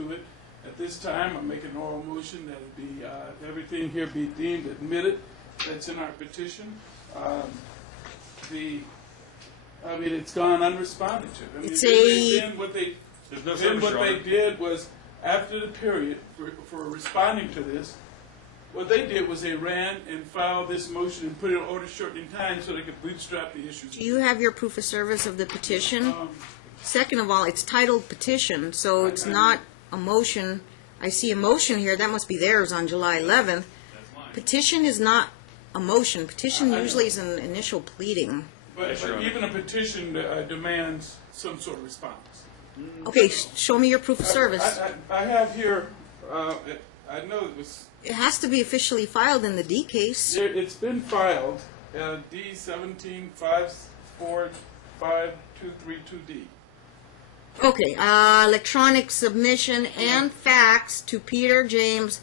to it. At this time, I'm making an oral motion that it be, everything here be deemed admitted that's in our petition. It's gone unresponded to. I mean, then what they did was, after the period for responding to this, what they did was they ran and filed this motion and put it in order shortening time so they could bootstrap the issues. Do you have your proof of service of the petition? Second of all, it's titled petition, so it's not a motion. I see a motion here. That must be theirs on July 11th. Petition is not a motion. Petition usually is an initial pleading. But even a petition demands some sort of response. Okay, show me your proof of service. I have here, I know it was... It has to be officially filed in the D case. It's been filed, D175452232D. Okay, electronic submission and fax to Peter James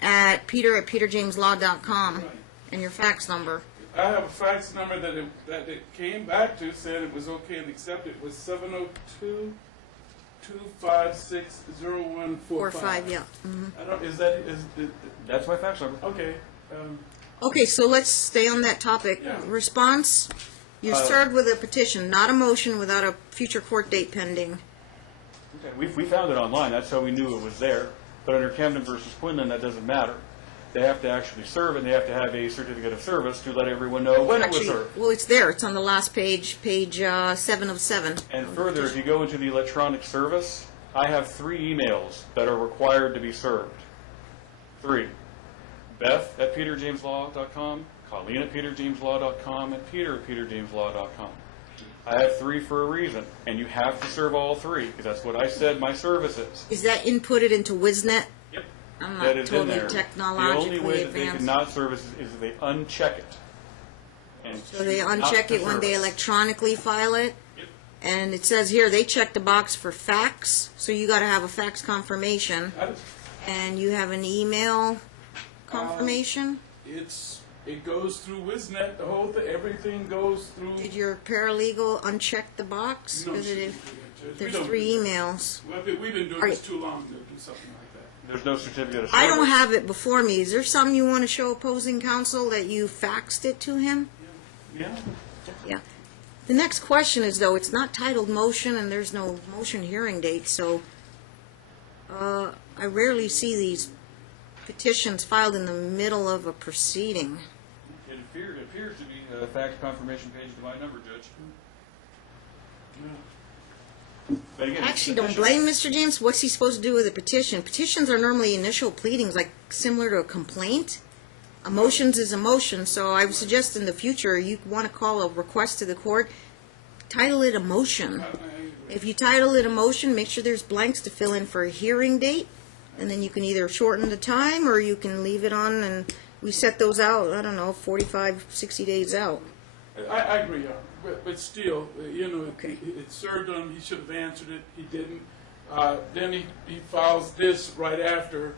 at peter@peterjameslaw.com, Right. and your fax number. I have a fax number that it came back to saying it was okay and accepted. It was 702-256-0145. Yeah. Mm-hmm. That's my fax number? Okay. Okay, so let's stay on that topic. Yeah. Response, you're served with a petition, not a motion without a future court date pending. Okay, we found it online. That's how we knew it was there. But under Camden versus Quinlan, that doesn't matter. They have to actually serve, and they have to have a certificate of service to let everyone know when it was served. Well, it's there. It's on the last page, page 7 of 7. And further, if you go into the electronic service, I have 3 emails that are required to be served. 3. Beth@peterjameslaw.com, Colleen@peterjameslaw.com, and Peter@peterjameslaw.com. I have 3 for a reason, and you have to serve all 3, because that's what I said my service is. Is that inputted into WizNet? Yep. I'm That not is in totally there. technologically The only way that they advanced. cannot service is if they uncheck it. And So they choose not uncheck to it when they service. electronically file it? Yep. And it says here they check the box for fax, so you got to have a fax confirmation. And you have an email confirmation? It goes through WizNet, the whole thing, everything goes through. Did your paralegal uncheck the box? No, 'Cause Judge. there's We don't 3 do that. emails. Well, we've been doing this too long to do something like that. There's no certificate of service. I don't have it before me. Is there something you want to show opposing counsel that you faxed it to him? Yeah. Yeah. The next question is, though, it's not titled motion and there's no motion hearing date, so I rarely see these petitions filed in the middle of a proceeding. It appears to be a fax confirmation page to my number, Judge. But again, I actually don't blame Mr. James. What's he supposed to do with a petition? Petitions are normally initial pleadings, like similar to a complaint. A motions is a motion, so I would suggest in the future you want to call a request to the court, title it a motion. If you title it a motion, make sure there's blanks to fill in for a hearing date, and then you can either shorten the time or you can leave it on, and we set those out, I don't know, 45, 60 days out. I agree, but still, it served on him. He should have answered it. He didn't. Then he files this right after,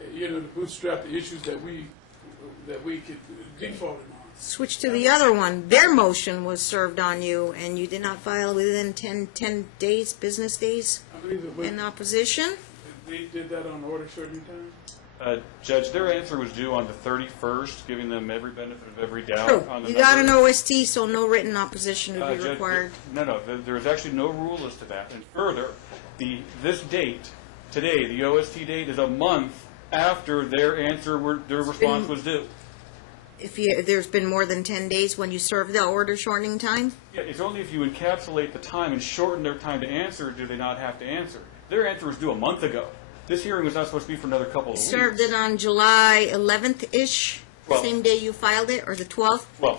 to bootstrap the issues that we could default on. Switch to the other one. Their motion was served on you, and you did not file within 10 days, business days, I believe it was, in opposition? they did that on order shortening time. Judge, their answer was due on the 31st, giving them every benefit of every doubt True. on the You got an number. OST, so no written opposition would be Judge, required. No, there is actually no rule as to that. And further, this date, today, the OST date, is a month after their response was due. If there's been more than 10 days when you serve the order shortening time? Yeah, it's only if you encapsulate the time and shorten their time to answer do they not have to answer. Their answer was due a month ago. This hearing was not supposed to be for another couple of weeks. Served it on July 11th-ish, 12th. same day you filed it, or the 12th? 12th.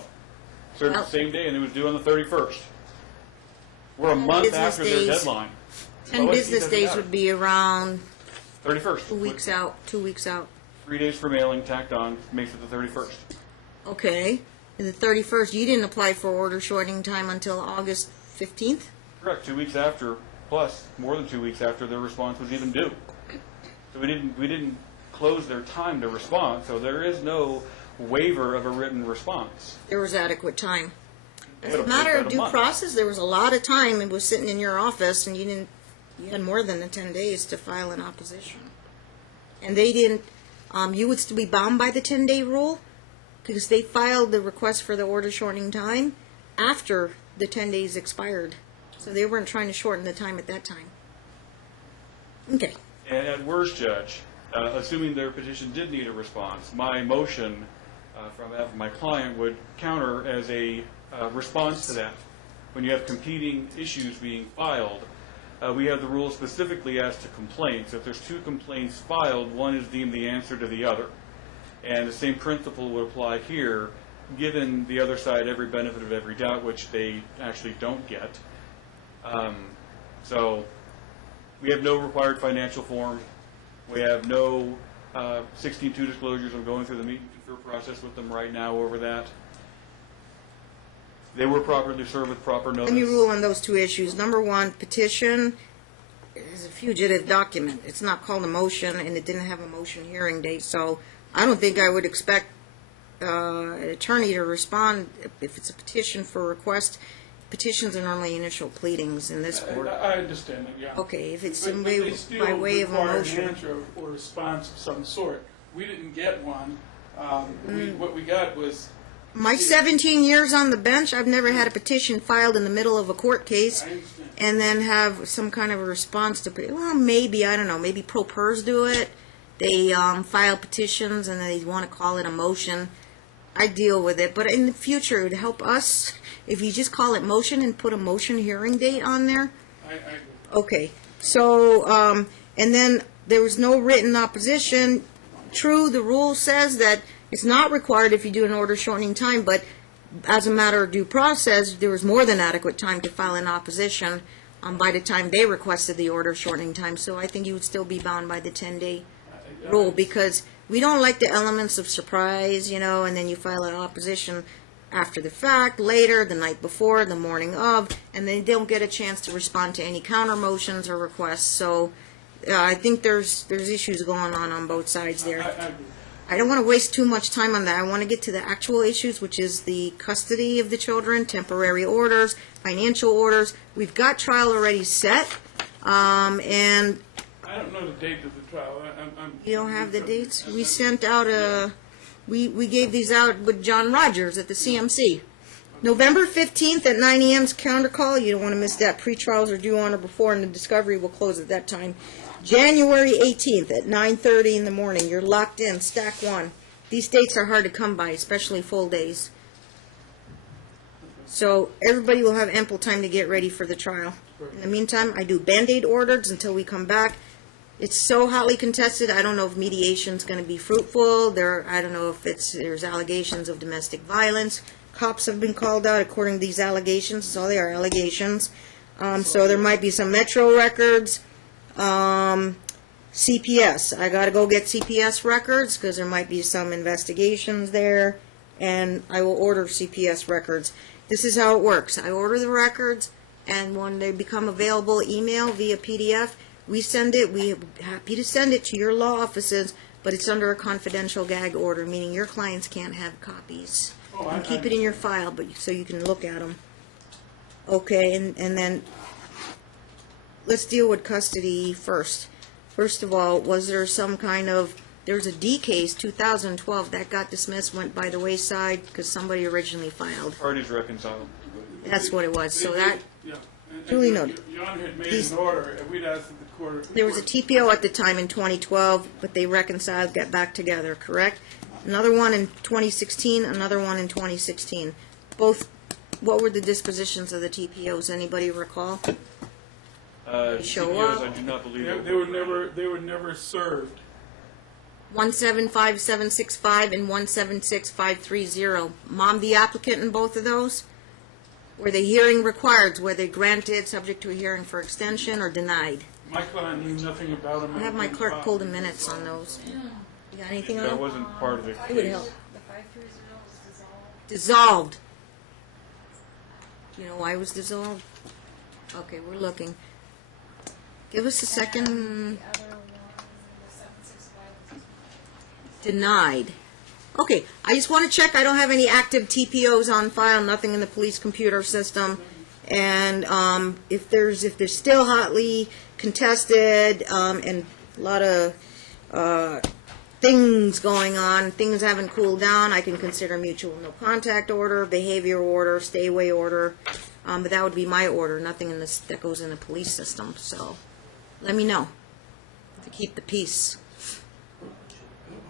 Served the same day, and it was due on the 31st. We're a month business after their days. deadline. 10 OST business doesn't days matter. would be around 31st. 2 weeks out, 2 weeks out. 3 days for mailing, tacked on, makes it the 31st. Okay. And the 31st, you didn't apply for order shortening time until August 15th? Correct, 2 weeks after, plus more than 2 weeks after their response was even due. So we didn't close their time to respond, so there is no waiver of a written response. There was adequate time. As But a matter about of a due month. process, there was a lot of time. It was sitting in your office, and you You had more than the 10 days to file an opposition. And they didn't, you would still be bound by the 10-day rule because they filed the request for the order shortening time after the 10 days expired. So they weren't trying to shorten the time at that time. Okay. And at worst, Judge, assuming their petition did need a response, my motion from my client would counter as a response to that. When you have competing issues being filed, we have the rule specifically as to complaints. If there's two complaints filed, one is deemed the answer to the other. And the same principle would apply here, given the other side every benefit of every doubt, which they actually don't get. So we have no required financial form. We have no 16-2 disclosures. I'm going through the meet and confer process with them right now over that. They were properly served with proper notice. Let me rule on those two issues. Number one, petition is a fugitive document. It's not called a motion, and it didn't have a motion hearing date. So I don't think I would expect an attorney to respond if it's a petition for request. Petitions are normally initial pleadings in this court. I understand that, yeah. Okay, if it's But they still by way of a require motion. an answer or response of some sort. We didn't get one. What we got was... My 17 years on the bench, I've never had a petition filed in the middle of a court case I understand. and then have some kind of a response to, well, maybe, I don't know, maybe pro pers do it. They file petitions and they want to call it a motion. I deal with it, but in the future, it would help us if you just call it motion and put a motion hearing date on there. I agree. Okay, so, and then there was no written opposition. True, the rule says that it's not required if you do an order shortening time, but as a matter of due process, there was more than adequate time to file an opposition by the time they requested the order shortening time. So I think you would still be bound by the 10-day rule because we don't like the elements of surprise, you know, and then you file an opposition after the fact, later, the night before, the morning of, and they don't get a chance to respond to any counter motions or requests. So I think there's issues going on both sides there. I agree. I don't want to waste too much time on that. I want to get to the actual issues, which is the custody of the children, temporary orders, financial orders. We've got trial already set, and I don't know the date of the trial. you don't have the dates? We sent out we gave these out with John Rogers at the CMC. November 15th at 9 a.m. is counter call. You don't want to miss that. Pre-trials are due on or before, and the discovery will close at that time. January 18th at 9:30 in the morning. You're locked in, stack one. These dates are hard to come by, especially full days. So everybody will have ample time to get ready for the trial. In the meantime, I do Band-Aid orders until we come back. It's so hotly contested, I don't know if mediation's going to be fruitful. I don't know if there's allegations of domestic violence. Cops have been called out according to these allegations. So they are allegations. So there might be some Metro records. CPS. I got to go get CPS records because there might be some investigations there, and I will order CPS records. This is how it works. I order the records, and when they become available, email via PDF. We send it. We're happy to send it to your law offices, but it's under a confidential gag order, meaning your clients can't have copies. You can keep it in your file, but so you can look at them. Okay, and then let's deal with custody first. First of all, was there some kind of, there's a D case, 2012, that got dismissed, went by the wayside because somebody originally filed. Parties reconciled. That's what it was. So that, Yeah. duly noted. Your Honor had made an order, and we'd asked that the court... There was a TPO at the time in 2012, but they reconciled, got back together, correct? Another one in 2016, another one in 2016. Both, what were the dispositions of the TPOs? Anybody recall? Show CPOs, up. I do not believe They were never served. 175765 and 176530. Mom, the applicant in both of those? Were the hearing required? Were they granted, subject to a hearing for extension, or denied? My client knew nothing about them. I have my clerk pull the minutes on those. You got anything on That them? wasn't part of the It would case. help. The 530 was dissolved. Dissolved. Do you know why it was dissolved? Okay, we're looking. Give us a second. The other one, the 765 was Denied. Okay, I just want to check. I don't have any active TPOs on file, nothing in the police computer system. And if there's still hotly contested and a lot of things going on, things haven't cooled down, I can consider mutual no contact order, behavior order, stay away order. But that would be my order, nothing in this that goes in the police system. So let me know to keep the peace.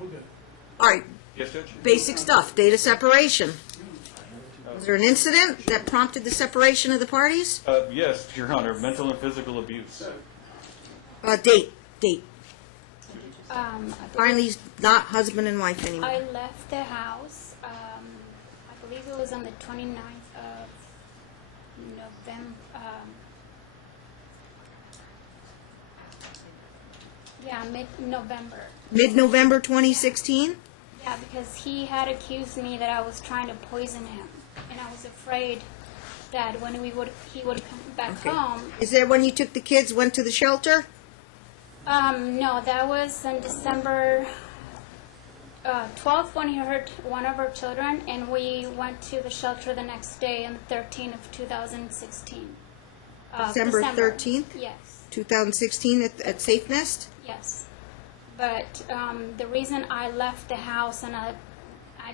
Okay. All right, Yes, Judge? basic stuff, data separation. Was there an incident that prompted the separation of the parties? Yes, Your Honor, mental and physical abuse. Date. I Finally, he's not husband and wife anymore. I left the house, I believe it was on the 29th of November. Yeah, mid-November. Mid-November 2016? Yeah, because he had accused me that I was trying to poison him, and I was afraid that when he would come back home. Is that when you took the kids, went to the shelter? No, that was on December 12th when he hurt one of our children, and we went to the shelter the next day on the 13th of 2016. December 13th? Yes, 2016 at Safe Nest? yes. But the reason I left the house and I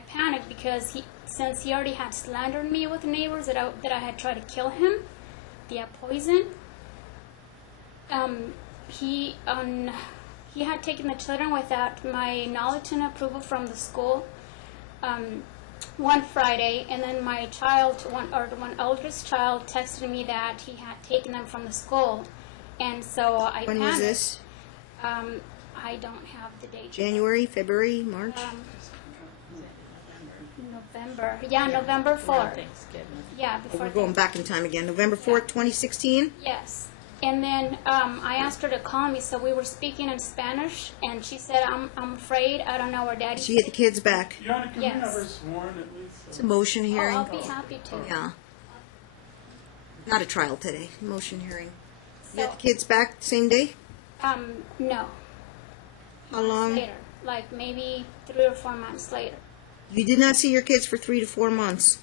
panicked because since he already had slandered me with neighbors that I had tried to kill him via poison. He had taken the children without my knowledge and approval from the school one Friday, and then my one oldest child texted me that he had taken them from the school, and so I When panicked. was this? I don't have the date. January, February, March? November. Yeah, November 4th. Yeah, before We're going back in time again. November 4th, 2016? Yes. And then I asked her to call me, so we were speaking in Spanish, and she said, I'm afraid, I don't know where Daddy's. She get the kids back. Your Honor, can we have Yes. her sworn at least? It's a motion Oh, hearing. I'll be happy to. Yeah. Not a trial today, motion hearing. You So, got the kids back the same day? no. How long? Later. Like maybe 3 or 4 months later. You did not see your kids for 3 to 4 months.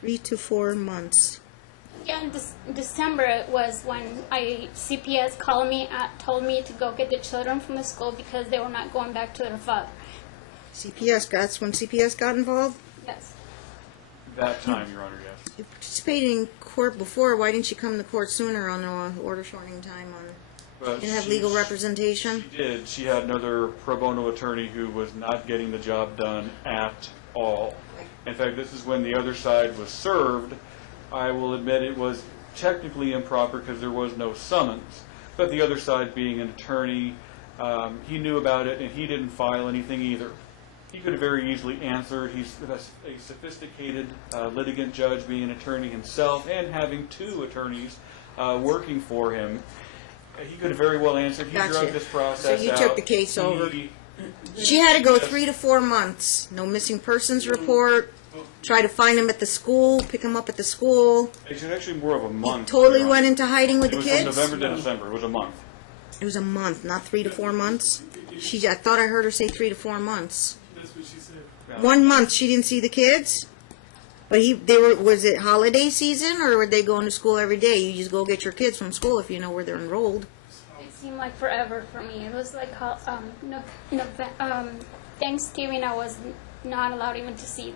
3 to 4 months. Yeah, in December it was when CPS called me, told me to go get the children from the school because they were not going back to their father. That's when CPS got involved? Yes. That time, Your Honor, yes. You participated in court before, why didn't you come to court sooner on the order shortening time on, But didn't have she- legal representation? She did. She had another pro bono attorney who was not getting the job done at all. In fact, this is when the other side was served. I will admit it was technically improper because there was no summons. But the other side, being an attorney, he knew about it and he didn't file anything either. He could have very easily answered. He's a sophisticated litigant judge, being an attorney himself and having 2 attorneys working for him. He could have very well answered. He Gotcha. drug this process So you out. took the case He- over. She had to go 3 to 4 months. No missing persons report. Try to find him at the school, pick him up at the school. It's actually more of a month. Totally Your went Honor. into hiding with It the was kids? from November to December. It was a month. It was a month, not 3 to 4 months. I thought I heard her say 3 to 4 months. That's what she said. Yeah. 1 month she didn't see the kids? But was it holiday season or were they going to school every day? You just go get your kids from school if you know where they're enrolled. It seemed like forever for me. It was like Thanksgiving I was not allowed even to see them.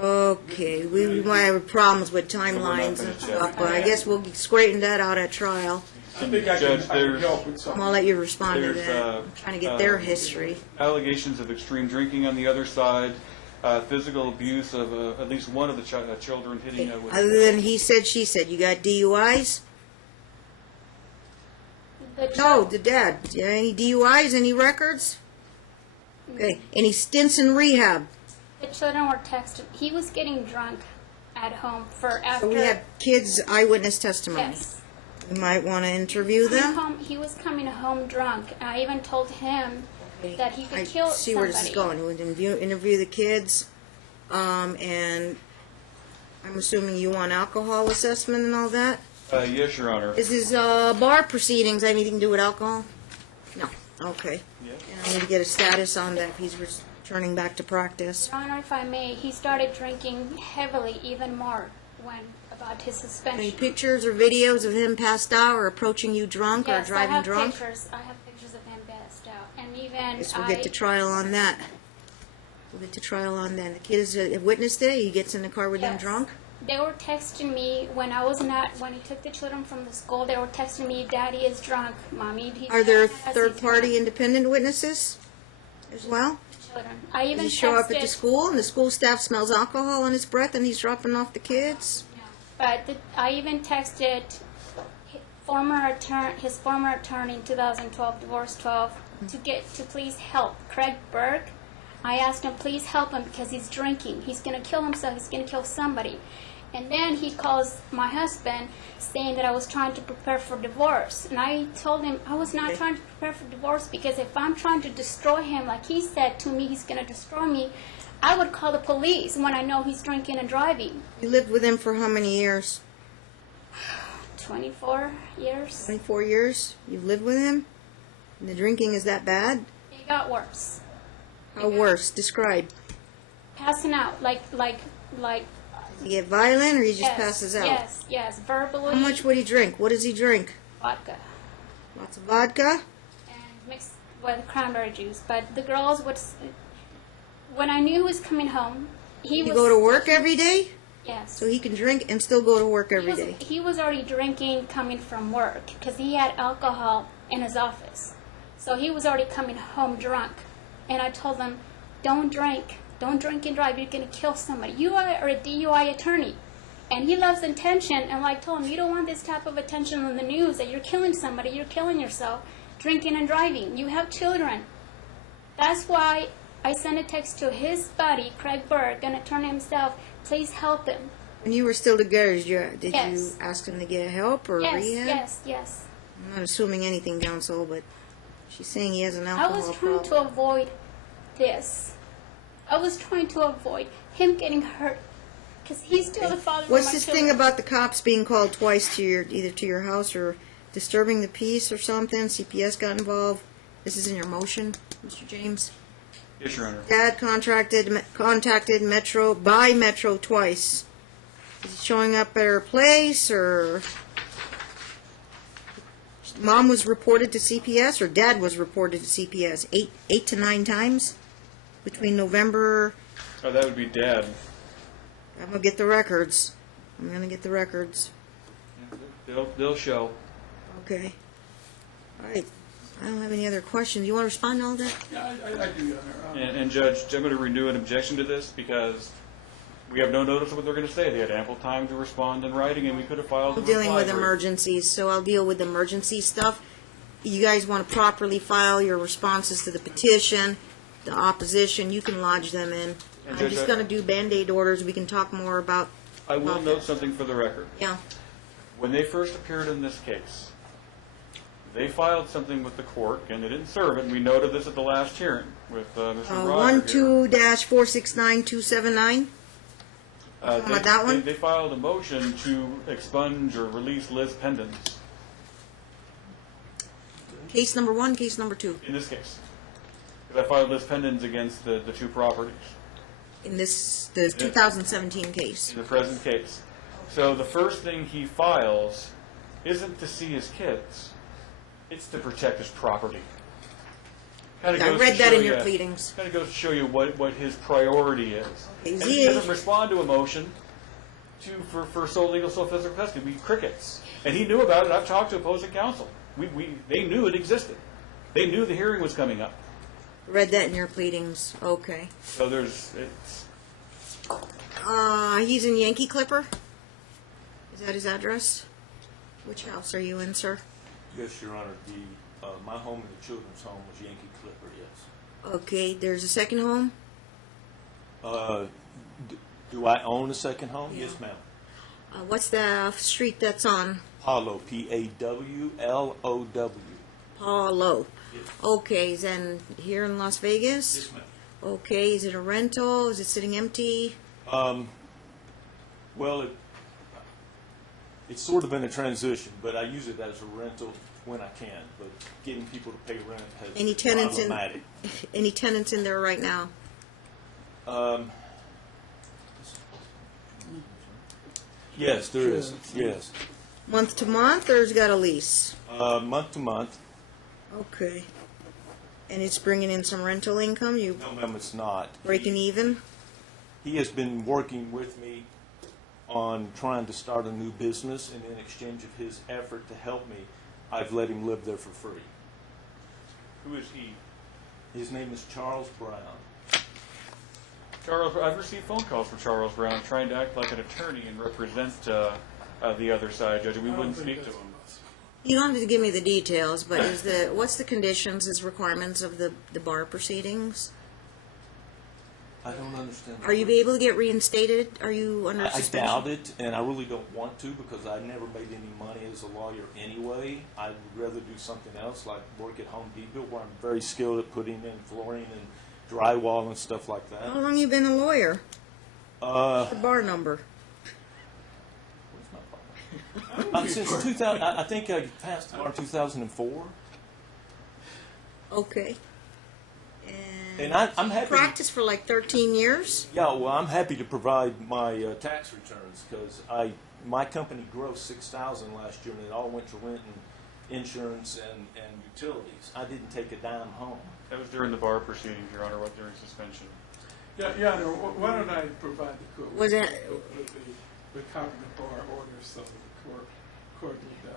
Okay, we might have problems with timelines and stuff, but I guess we'll straighten that out at trial. I think I Judge, can there's help with something. I'll let you respond to There's, that. I'm trying to get their history. allegations of extreme drinking on the other side, physical abuse of at least one of the children hitting with. Other than he said, she said, you got DUIs? No, the dad. Yeah, any DUIs, any records? Okay, any stints in rehab? The children were texted. He was getting drunk at home for after. So we have kids' eyewitness testimony. Yes. We might want to interview them. He was coming home drunk. And I even told him that he could I kill see somebody. where this is going. We would interview the kids, and I'm assuming you want alcohol assessment and all that? Yes, Your Honor. Is his bar proceedings have anything to do with alcohol? No. Okay. Yes. And I need to get a status on that if he's returning back to practice. Your Honor, if I may, he started drinking heavily even more when about his suspension. Any pictures or videos of him passed out or approaching you drunk or Yes, driving drunk? I have pictures of him passed out. And even Guess we'll get to trial on that. We'll get to trial on that. The kid is a witness today. He gets in the car with them Yes. drunk. They were texting me when he took the children from the school. They were texting me, "Daddy is drunk, Mommy." Are there Yes, he's third-party drunk." independent witnesses as well? Children. I even Does he show up at texted- the school and the school staff smells alcohol on his breath and he's dropping off the kids? But I even texted his former attorney in 2012, divorce 12, to please help Craig Burke. I asked him, please help him because he's drinking. He's going to kill himself. He's going to kill somebody. And then he calls my husband saying that I was trying to prepare for divorce. And I told him I was not trying to prepare for divorce because if I'm trying to destroy him, like he said to me, he's going to destroy me, I would call the police when I know he's drinking and driving. You lived with him for how many years? 24 years. 24 years? You've lived with him? And the drinking is that bad? It got worse. How worse? Describe. Passing out, like. Does he get violent or he just Yes, passes out? Yes, verbally. How much would he drink? What does he drink? Vodka. Lots of vodka? And mixed with cranberry juice. But the girls would, when I knew he was coming home, he was. You go to work every day? Yes. So he can drink and still go to work every day. He was already drinking coming from work because he had alcohol in his office. So he was already coming home drunk. And I told him, don't drink. Don't drink and drive. You're going to kill somebody. You are a DUI attorney. And he loves attention. And I told him, you don't want this type of attention on the news that you're killing somebody. You're killing yourself. Drinking and driving. You have children. That's why I sent a text to his buddy, Craig Burke, an attorney himself. Please help him. When you were still together, did Yes. you ask him to get help or Yes, rehab? yes. I'm not assuming anything, counsel, but she's saying he has an I alcohol was problem. trying to avoid this. I was trying to avoid him getting hurt because he's still the father What's of my this children. thing about the cops being called twice to either to your house or disturbing the peace or something? CPS got involved. This is in your motion, Mr. James. Yes, Your Honor. Dad contacted Metro twice. Is he showing up at her place or Mom was reported to CPS or Dad was reported to CPS 8 to 9 times between November. Oh, that would be Dad. I'm gonna get the records. They'll show. Okay. All right. I don't have any other questions. You want to respond to all that? Yeah, I do, Your Honor. And Judge, I'm going to renew an objection to this because we have no notice of what they're going to say. They had ample time to respond in writing, and we could have filed a I'm dealing reply with brief. emergencies, so I'll deal with emergency stuff. You guys want to properly file your responses to the petition, the opposition, you can lodge them in. And I'm Judge, just going to do Band-Aid orders. We can talk more about. I will about note that. something for the record. Yeah. When they first appeared in this case, they filed something with the court, and they didn't serve it, and we noted this at the last hearing with Mr. Roger here. 12-469279. About that one? They filed a motion to expunge or release Liz Pendens Case number 1, case number 2. in this case. Because I filed Liz Pendens against the two properties In the 2017 case. in the present case. So the first thing he files isn't to see his kids, it's to protect his property. I read that in your pleadings. Kind of goes to show you what his priority is. Okay, And he doesn't respond to a motion for sole legal, sole physical custody. We crickets. And he knew about it. I've talked to opposing counsel. They knew it existed. They knew the hearing was coming up. Read that in your pleadings. Okay. So He's in Yankee Clipper? Is that his address? Which house are you in, sir? Yes, Your Honor. My home and the children's home was Yankee Clipper, yes. Okay, there's a second home? Do I own a second home? Yeah. Yes, ma'am. What's the street that's on? Pawlow, Pawlow. Paulo. Yes. Okay, is that here in Las Vegas? Yes, ma'am. Okay, is it a rental? Is it sitting empty? Well, it's sort of in a transition, but I use it as a rental when I can. But getting people to pay rent has Any been tenants problematic. any tenants in there right now? Yes, there is. Yes. Month to month, or has it got a lease? Month to month. Okay. And it's bringing in some rental income? You No, ma'am, it's not. breaking even? He has been working with me on trying to start a new business, and in exchange of his effort to help me, I've let him live there for free. Who is he? His name is Charles Brown. Charles, I've received phone calls from Charles Brown trying to act like an attorney and represent the other side, Judge. We wouldn't speak to him. You don't have to give me the details, but what's the conditions, his requirements of the bar proceedings? I don't understand. Are you able to get reinstated? Are you under I suspension? doubt it, and I really don't want to because I never made any money as a lawyer anyway. I would rather do something else, like work at Home Depot, where I'm very skilled at putting in flooring and drywall and stuff like that. How long you been a lawyer? The bar number. Where's my phone? Since 2000, I think I passed the bar in 2004. Okay. And I'm happy. Practice for like 13 years? Yeah, well, I'm happy to provide my tax returns because my company grossed $6,000 last year, and it all went to rent and insurance and utilities. I didn't take a dime home. That was during the bar proceedings, Your Honor, what during suspension. Yeah, no, why don't I provide the court Was that- with the copy of the bar order so that the court would know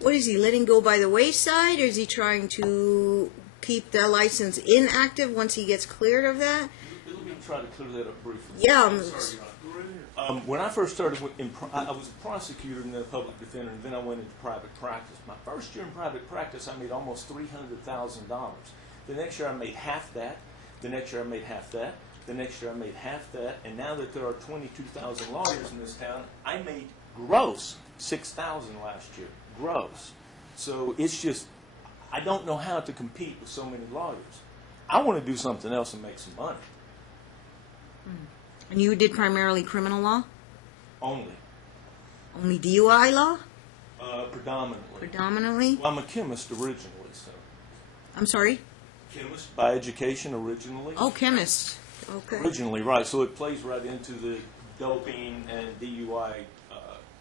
What is he, letting go by the wayside, or is he trying to keep the license inactive once he gets cleared of that? Let me try to clear that up briefly. Yeah, Sorry, Your Honor. When I first started, I was a prosecutor and then a public defender, and then I went into private practice. My first year in private practice, I made almost $300,000. The next year, I made half that. The next year, I made half that. The next year, I made half that. And now that there are 22,000 lawyers in this town, I made gross $6,000 last year. Gross. So it's just, I don't know how to compete with so many lawyers. I want to do something else and make some money. And you did primarily criminal law? Only. Only DUI law? Predominantly. Predominantly? Well, I'm a chemist originally, so. I'm sorry? Chemist by education originally. Oh, chemist. Okay. Originally, right. So it plays right into the doping and DUI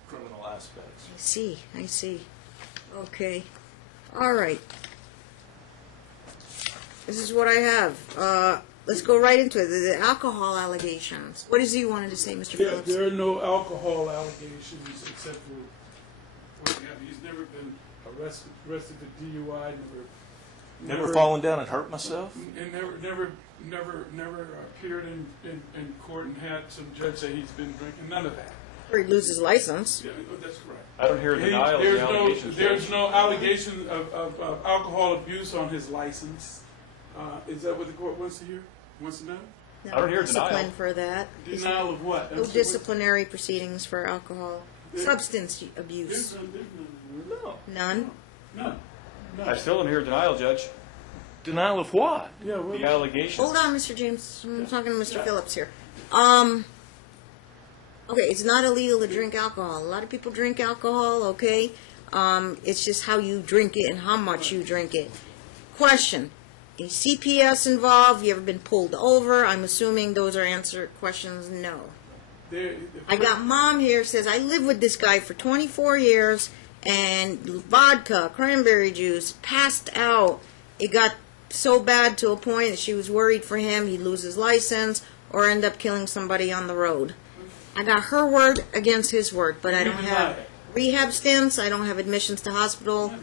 criminal aspects. I see. Okay. All right. This is what I have. Let's go right into it. The alcohol allegations. What is it you wanted to say, Mr. Phillips? There are no alcohol allegations except for he's never been arrested for DUI, Never fallen down and hurt myself? and never appeared in court and had some judge say he's been drinking. None of that. Or he loses license. Yeah, that's correct. I don't hear a denial of the allegations. There's no allegation of alcohol abuse on his license. Is that what the court wants to hear? Wants to know? I don't hear a denial. Discipline for that. Denial of what? No disciplinary proceedings for alcohol. Substance abuse. No. None? No. I still don't hear a denial, Judge. Denial of what? Yeah, well, The allegations. Hold on, Mr. James. I'm talking to Mr. Phillips here. Okay, it's not illegal to drink alcohol. A lot of people drink alcohol, okay? It's just how you drink it and how much you drink it. Question. Is CPS involved? You ever been pulled over? I'm assuming those are answer questions no. I got mom here says, I lived with this guy for 24 years and vodka, cranberry juice, passed out. It got so bad to a point that she was worried for him. He'd lose his license or end up killing somebody on the road. I got her word against his word, but I don't have rehab stints. I don't have admissions to hospital,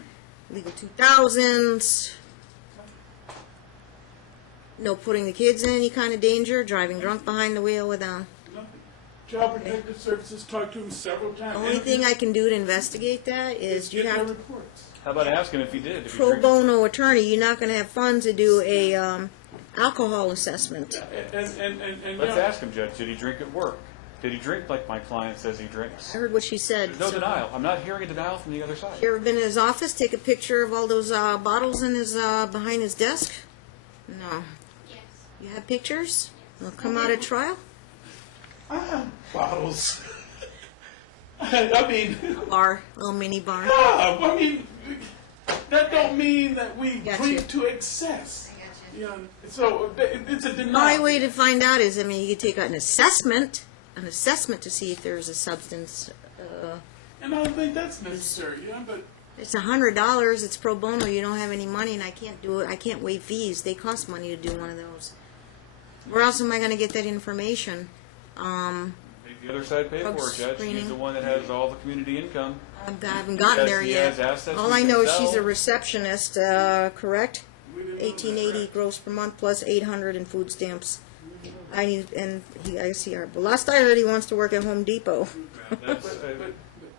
legal 2000s. No putting the kids in any kind of danger, driving drunk behind the wheel without. Child Protective Services talked to him several times. The only thing I can do to investigate that is you get have their reports. How about asking if he did? If he pro drinks? bono attorney. You're not going to have funds to do a alcohol assessment. And Let's ask him, Judge. Did he drink at work? Did he drink like my client says he drinks? I heard what she said. There's no denial. I'm not hearing a denial from the other side. You ever been in his office? Take a picture of all those bottles in his behind his desk? No. Yes. You have pictures? They'll come out at trial? bottles. I mean, Bar, little mini bar. I mean, that don't mean that we Gotcha. drink to excess. I gotcha. Yeah, so it's a denial. My way to find out is, I mean, you could take an assessment to see if there's a substance. And I don't think that's necessary, yeah, but It's $100. It's pro bono. You don't have any money, and I can't do it. I can't waive fees. They cost money to do one of those. Where else am I going to get that information? Make the other side pay for Drug it, Judge. screening. He's the one that has all the community income. I haven't gotten there He yet. has assets All we I can know is she's sell. a receptionist, correct? we didn't know that, 1880 right? gross per month plus 800 in food stamps. I see her. But last I heard, he wants to work at Home Depot. That's,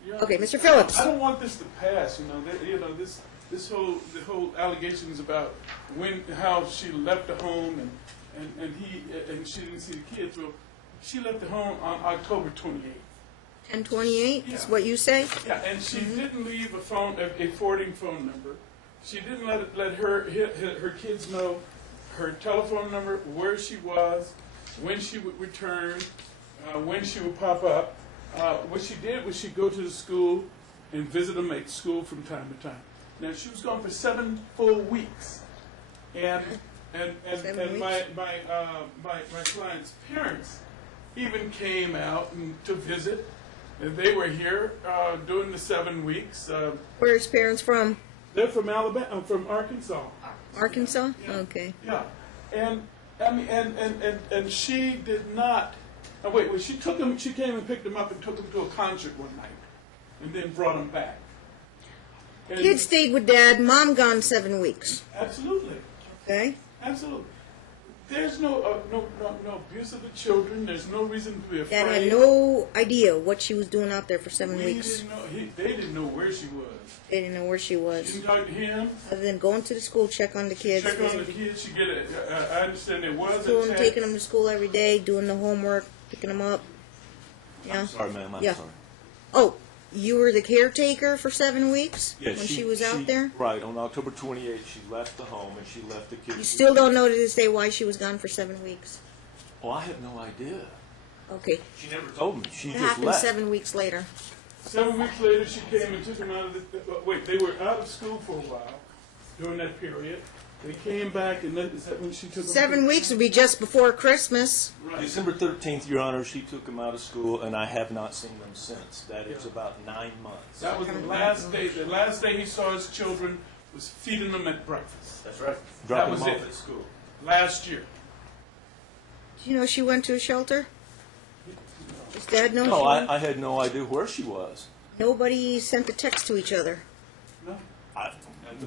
Yeah. Okay, Mr. Phillips. I don't want this to pass. This whole allegations about how she left the home and she didn't see the kids. Well, she left the home on October 28th. 1028 is Yeah. what you say? Yeah, and she didn't leave a forwarding phone number. She didn't let her kids know her telephone number, where she was, when she would return, when she would pop up. What she did was she'd go to the school and visit them at school from time to time. Now she was gone for 7 full weeks, and my client's parents even came out to visit. And they were here during the 7 weeks. Where his parents from? They're from Alabama, from Arkansas. Arkansas? Yeah. Okay. Yeah, and I mean, and she did not. Oh, wait, she took him. She came and picked him up and took him to a concert one night, and then brought him back. And Kids stayed with Dad. Mom gone 7 weeks. absolutely, Okay. absolutely. There's no abuse of the children. There's no reason to be afraid. Dad had no idea what she was doing out there for 7 We weeks. didn't know. They didn't know where she was. They didn't know where she was. She didn't talk to him. Other than going to the school, check on the kids. Check on the kids. She get it. I understand there was a School, text. taking them to school every day, doing the homework, picking them up. Yeah. Sorry, ma'am, I'm Yeah. sorry. Oh, you were the caretaker for 7 weeks Yeah, when she was out there? Right, on October 28th, she left the home and she left the kids. You still don't know to this day why she was gone for 7 weeks. Oh, I have no idea. Okay. She never told me. She It just happened left. 7 weeks later. 7 weeks later, she came and took him out of the. Wait, they were out of school for a while during that period. They came back, and is that when she took them? 7 weeks would be just before Christmas. Right. December 13th, Your Honor, she took them out of school, and I have not seen them since. That is about 9 months. That was the last day. The last day he saw his children was feeding them at breakfast. That's right. Dropping was them off it. at school. Last year. Do you know she went to a shelter? Does Dad know No, she went? I had no idea where she was. Nobody sent a text to each other. No.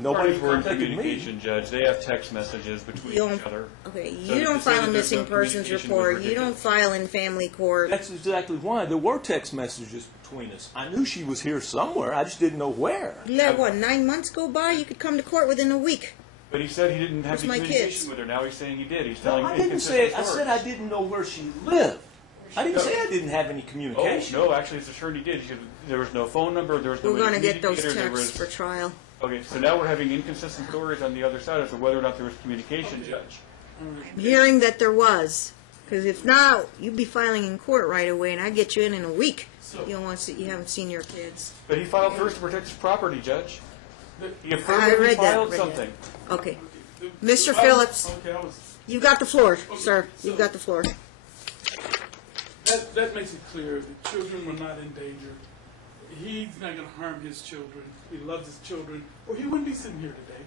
Nobody for contacted me. communication, Judge. They have text messages between You don't- each other. Okay, So you to don't say file that a there's no missing persons communication report. was You don't ridiculous. file in family court. That's exactly why. There were text messages between us. I knew she was here somewhere. I just didn't know where. You let, what, 9 months go by? You could come to court within a week. But he said he didn't have Where's any my communication kids? with her. Now he's saying he did. He's No, telling I didn't say inconsistent it. I stories. said I didn't know where she lived. I didn't say I didn't have any Oh, communication. no, actually, his attorney did. He said there was no phone number, there was no We're going to get those mediator, there texts was- for trial. Okay, so now we're having inconsistent stories on the other side as to whether or not there was communication, Judge. I'm hearing that there was. Because if not, you'd be filing in court right away, and I'd get you in a week. You don't want to see, you haven't seen your kids. But he filed first to protect his property, Judge. He I affirmatively read that. filed read that. something. Okay. Mr. Phillips, Okay, you've got the floor, sir. You've got the floor. That makes it clear the children were not in danger. He's not going to harm his children. He loves his children, or he wouldn't be sitting here today.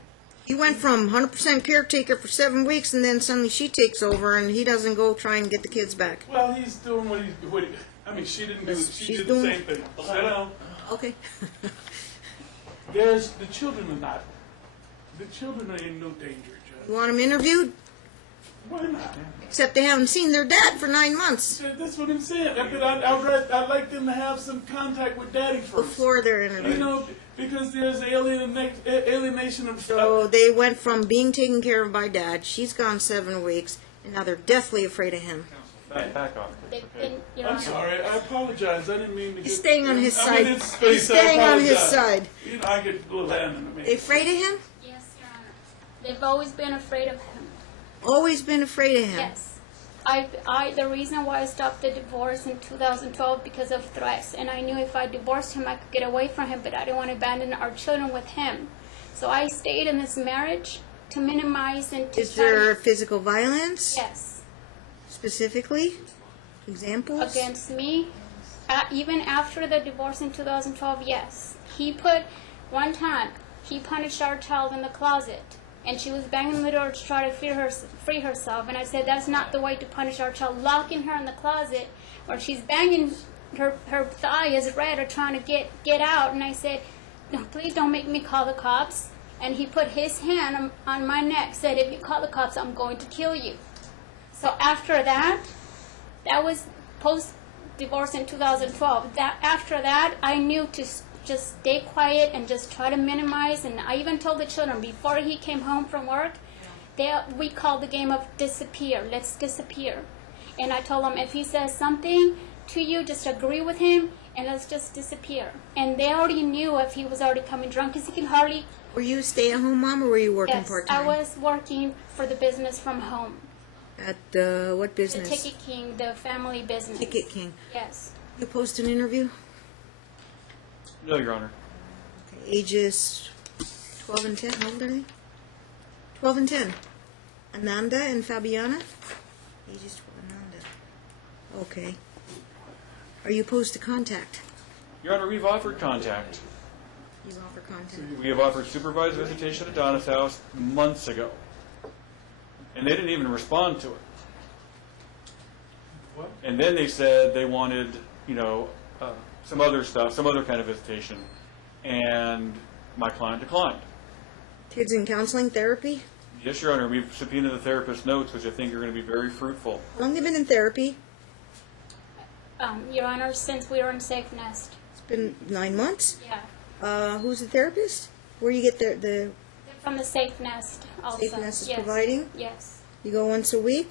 He went from 100% caretaker for 7 weeks, and then suddenly she takes over, and he doesn't go try and get the kids back. Well, he's doing what he I mean, she didn't do. She She's did doing- the same thing. Sit down. Okay. The children are not. The children are in no danger, Judge. You want them interviewed? Why not? Except they haven't seen their dad for 9 months. That's what I'm saying. I'd like them to have some contact with Daddy first. Before they're You interviewed. know, because there's alienation of So they went from being taken care of by Dad, she's gone 7 weeks, and now they're deathly afraid of him. Back on. They've Okay. been, you know, I'm sorry. I apologize. I didn't mean to. He's get- staying on his I'm in side. his space, He's I staying on his apologize. side. You know, I get a little animated. They afraid of him? yes, Your Honor. They've always been afraid of him. Always been afraid of him. Yes. The reason why I stopped the divorce in 2012 because of threats, and I knew if I divorced him, I could get away from him, but I didn't want to abandon our children with him. So I stayed in this marriage to minimize and to Is there physical violence? Yes. Specifically? Examples? Against me. Even after the divorce in 2012, yes. One time, he punished our child in the closet. And she was banging the door to try to free herself. And I said, that's not the way to punish our child. Locking her in the closet, or she's banging, her thigh is red or trying to get out. And I said, no, please don't make me call the cops. And he put his hand on my neck, said, if you call the cops, I'm going to kill you. So after that was post-divorce in 2012. After that, I knew to just stay quiet and just try to minimize. And I even told the children, before he came home from work, we called the game of disappear. Let's disappear. And I told them, if he says something to you, just agree with him, and let's just disappear. And they already knew if he was already coming drunk, because he can hardly... Were you a stay-at-home mom, or were you working part-time? Yes, I was working for the business from home. At what business? The Ticket King, the family business. Ticket King. Yes. You post an interview? No, Your Honor. Okay. Ages 12 and 10. How old are they? 12 and 10. Ananda and Fabiana? Ages 12 and Ananda. Okay. Are you opposed to contact? Your Honor, we've offered contact. You offer contact. We have offered supervised visitation at Donna's house months ago. And they didn't even respond to it. What? And then they said they wanted, some other stuff, some other kind of visitation. And my client declined. Kids in counseling therapy? Yes, Your Honor, we've subpoenaed the therapist's notes, which I think are going to be very fruitful. How long have you been in therapy? Your Honor, since we were in Safe Nest. It's been 9 months? Yeah. Who's the therapist? Where you get the From the Safe Nest also. Safe Nest is Yes. providing? Yes. You go once a week?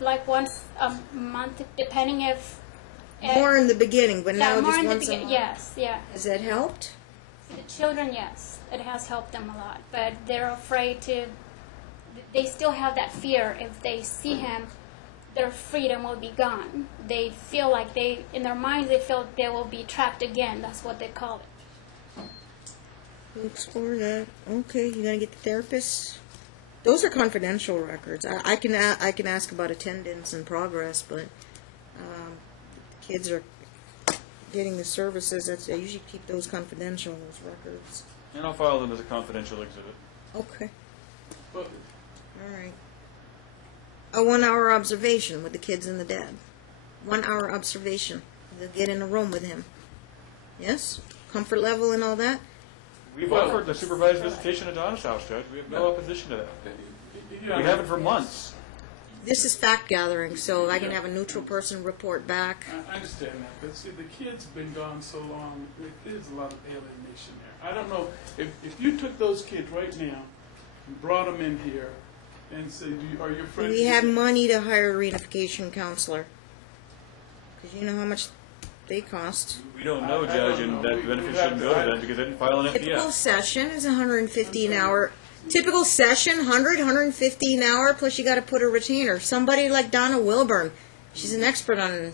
Like once a month, depending if... More in the beginning, but now more just in the once a beginning. month? Yes, yeah. Has that helped? The children, yes. It has helped them a lot. But they're afraid to... They still have that fear. If they see him, their freedom will be gone. They feel like in their minds, they feel they will be trapped again. That's what they call it. We'll explore that. Okay, you're gonna get the therapist. Those are confidential records. I can ask about attendance and progress, but kids are getting the services. I usually keep those confidential. Those records. And I'll file them as a confidential exhibit. Okay. But All right. A 1 hour observation with the kids and the dad. 1 hour observation. They'll get in a room with him. Yes? Comfort level and all that? We've offered the supervised visitation at Donna's house, Judge. We have no opposition to that. We have it for months. This is fact gathering, so I can have a neutral person report back. I understand that, but see, the kids have been gone so long, there's a lot of alienation there. I don't know, if you took those kids right now and brought them in here and said, are your Do friends... we have money to hire a reunification counselor? Because you know how much they cost. We don't know, I Judge, don't and know. that benefit we have shouldn't go to- to them because they didn't file an Typical FDS. session is 150 an hour. Typical session, 150 an hour, plus you got to put a retainer. Somebody like Donna Wilburn, she's an expert on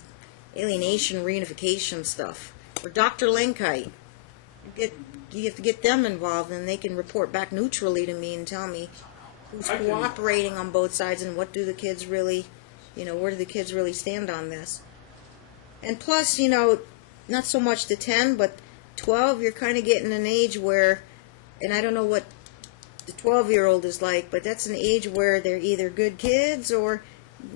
alienation, reunification stuff. Or Dr. Lenkite. You have to get them involved, and they can report back neutrally to me and tell me who's I can- cooperating on both sides and what do the kids really, where do the kids really stand on this. And plus, not so much the 10, but 12, you're kind of getting an age where, and I don't know what the 12-year-old is like, but that's an age where they're either good kids or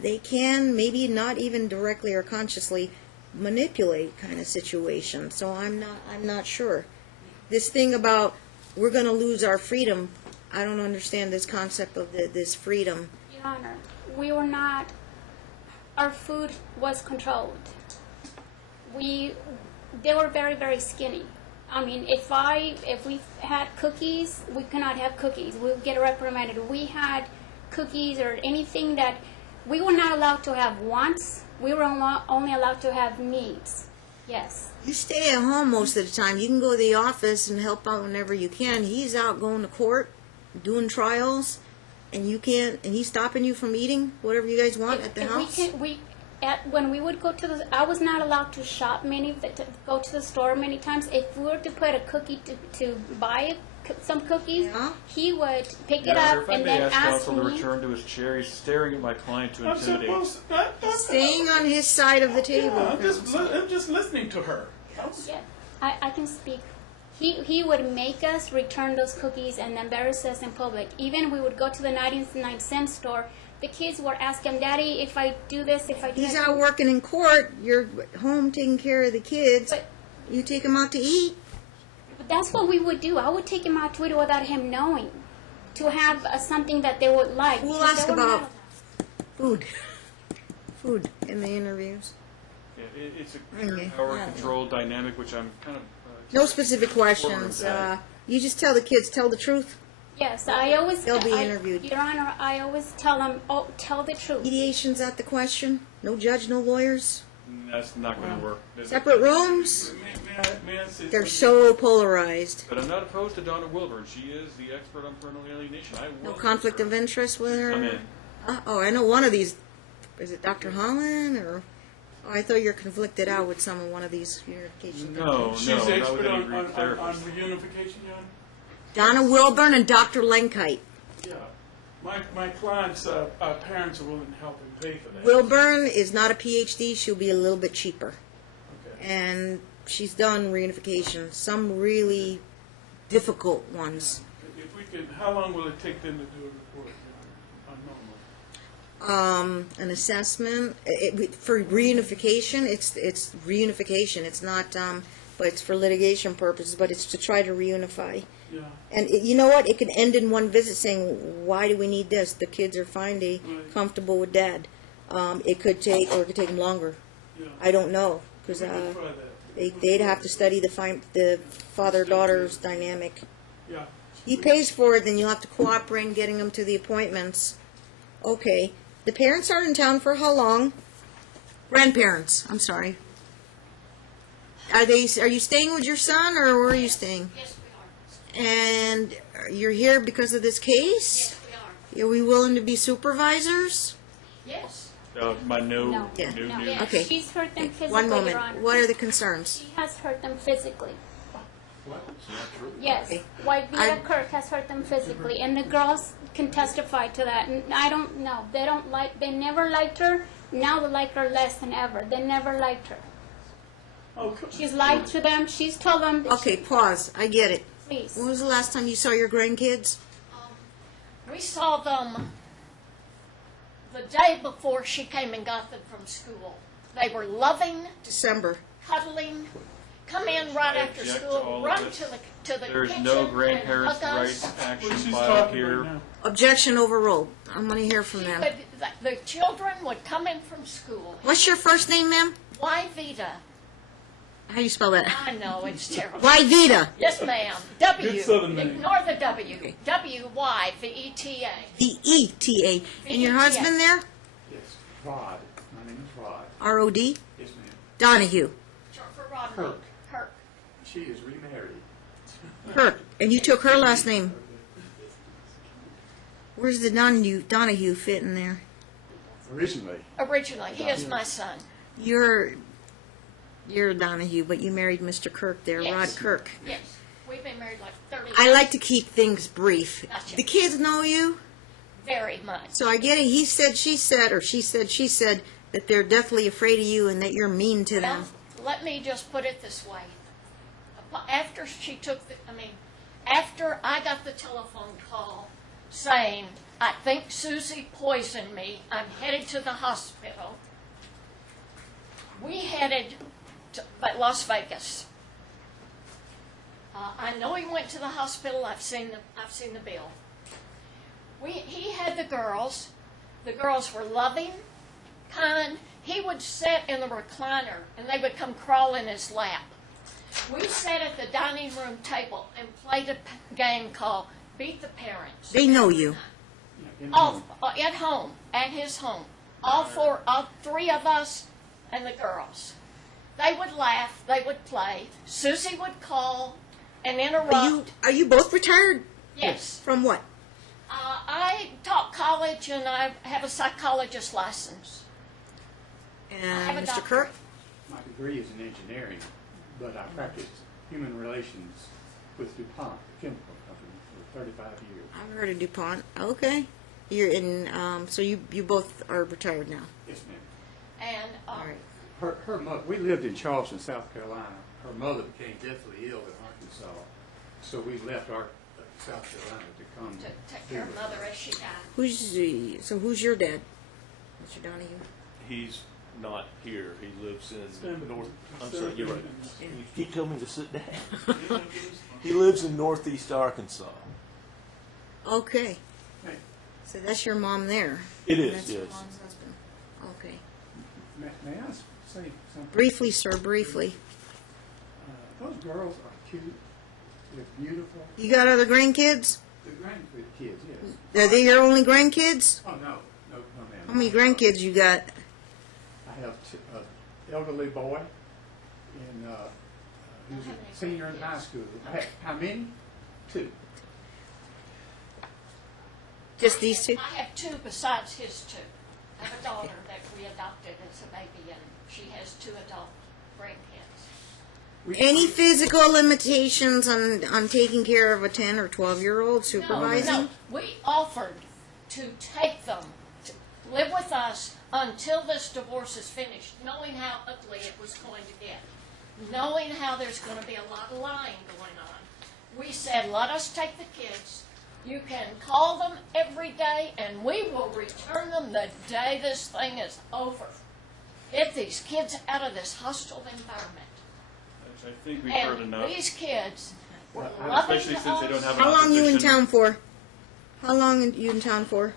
they can maybe not even directly or consciously manipulate kind of situation. So I'm not sure. This thing about we're going to lose our freedom, I don't understand this concept of this freedom. Your Honor, we were not... Our food was controlled. They were very, very skinny. I mean, if we had cookies, we could not have cookies. We would get reprimanded. We had cookies or anything that we were not allowed to have wants. We were only allowed to have needs. Yes. You stay at home most of the time. You can go to the office and help out whenever you can. He's out going to court, doing trials, and you can't. And he's stopping you from eating whatever you guys want at the house. When we would go to I was not allowed to shop go to the store many times. If we were to put a cookie to buy a some cookies, Yeah. he would pick it Yeah, up if I and may then ask ask counsel to me. return to his chair, he's staring at my client to I'm intimidate. supposed to, Staying on his side of the table. I'm just listening to her. Yeah, I can speak. He would make us return those cookies and embarrass us in public. Even we would go to the 99-cent store. The kids would ask him, Daddy, if I do this, if I do He's that. out working in court. You're home taking care of the kids. But You take them out to eat. that's what we would do. I would take him out to eat without him knowing, to have something that they would like. We'll because ask they were about not- food. Food in the interviews. Yeah, it's a pure Okay. power Yeah. control dynamic, which I'm kind of... No specific questions. You just tell the kids, tell the truth. Yes, I always. They'll be interviewed. Your Honor, I always tell them, oh, tell the truth. Mediation's out the question. No judge, no lawyers. That's not going to work. Separate rooms. May I say They're something? so polarized. But I'm not opposed to Donna Wilburn. She is the expert on parental alienation. I No will conflict of her. interest with her. I'm in. Oh, I know one of these. Is it Dr. Holland or? Oh, I thought you're conflicted out with one of these reunification. No, She's no, not with expert any on Greek therapist. reunification, John? Donna Wilburn and Dr. Lenkite. Yeah. My client's parents are willing to help him pay for that. Wilburn is not a PhD. She'll be a little bit cheaper. Okay. And she's done reunification, some really difficult ones. If we can, how long will it take them to do a report, John, on normal? An assessment for reunification. It's reunification. It's not, but it's for litigation purposes. But it's to try to reunify. Yeah. And you know what? It can end in one visit saying, "Why do we need this? The kids are fine. They Right. comfortable with dad." It could take them longer. Yeah. I don't know because We can try that. they'd have to study the father-daughter's dynamic. Yeah. He pays for it, then you'll have to cooperate in getting them to the appointments. Okay. The parents are in town for how long? Grandparents, I'm sorry. Are you staying with your son, or where are you staying? Yes, we are. And you're here because of this case? Yes, we are. Are we willing to be supervisors? Yes. My new, No. Yeah. new, No. new. Okay. She's hurt them physically, One moment. Your Honor. What are the concerns? She has hurt them physically. What? Yes. Okay. White Vita I- Kirk has hurt them physically, and the girls can testify to that. And I don't know. They never liked her. Now they like her less than ever. They never liked her. Oh, come She's lied to them. She's told them, that Okay, pause. I get it. please. When was the last time you saw your grandkids? We saw them the day before she came and got them from school. They were loving, December. cuddling, come in right after object to school, all of run this. to the There's kitchen no and grandparents' hug rights us. action Well, she's filed talking here. right now. Objection overruled. I'm going to hear from them. But the children would come in from school. What's your first name, ma'am? Why Vita? How do you spell that? I know, it's terrible. Why Vita? Yes, ma'am. W. Good Southern name. Ignore the W. W-Y-V-E-T-A. V-E-T-A. And your husband there? Yes, Rod. My name is Rod. R-O-D? Yes, ma'am. Donahue. Short for Rodney. Kirk. Kirk. She is remarried. Kirk. And you took her last name. Where's the Donahue fit in there? Originally, Originally, he is my son. You're Donahue, but you married Mr. Kirk there, Yes. Rod Kirk. Yes, we've been married like 30 I years. like to keep things brief. Gotcha. The kids know you, Very much. so I get it. He said, she said, or she said that they're deathly afraid of you and that you're mean to them. Well, let me just put it this way. After after I got the telephone call saying, I think Susie poisoned me, I'm headed to the hospital, we headed to Las Vegas. I know he went to the hospital. I've seen the bill. He had the girls. The girls were loving, kind. He would sit in the recliner, and they would come crawl in his lap. We sat at the dining room table and played a game called Beat the Parents. They know you. in All at home, at his home. All three of us and the girls. They would laugh, they would play. Susie would call and interrupt. Are you both retired? Yes. From what? I taught college and I have a psychologist license. have And a Mr. doctorate. Kirk? My degree is in engineering, but I practiced human relations with DuPont, the chemical company. 35 years. I've heard of DuPont. Okay. You're in, so you both are retired now. Yes, ma'am. And All right. Her mother, we lived in Charleston, South Carolina. Her mother became deathly ill in Arkansas, so we left South Carolina to come to take care of mother as she died. Who's your dad, Mr. Donohue? He's not here. He lives in North. I'm Stand sorry, you're right. up. He told me to sit down. He lives in Northeast Arkansas. Okay. Hey, So that's your mom there. It And is, that's your yes. mom's husband. Okay. may I say something? Briefly, sir, briefly. Those girls are cute. They're beautiful. You got other grandkids? The grandkids, yes. Are they your only grandkids? Oh, no, ma'am. How many grandkids you got? I have an elderly boy in, who's a senior in high school. How many? 2. Just these two? I have 2 besides his 2. I have a daughter that we adopted as a baby, and she has 2 adult grandkids. Any physical limitations on taking care of a 10 or 12-year-old supervising? No, we offered to take them to live with us until this divorce is finished, knowing how ugly it was going to get, knowing how there's going to be a lot of lying going on. We said, let us take the kids. You can call them every day, and we will return them the day this thing is over. Get these kids out of this hostile environment. I think we've heard And enough, these kids were loving especially to since they don't us. have an How long you in opposition. town for? How long are you in town for?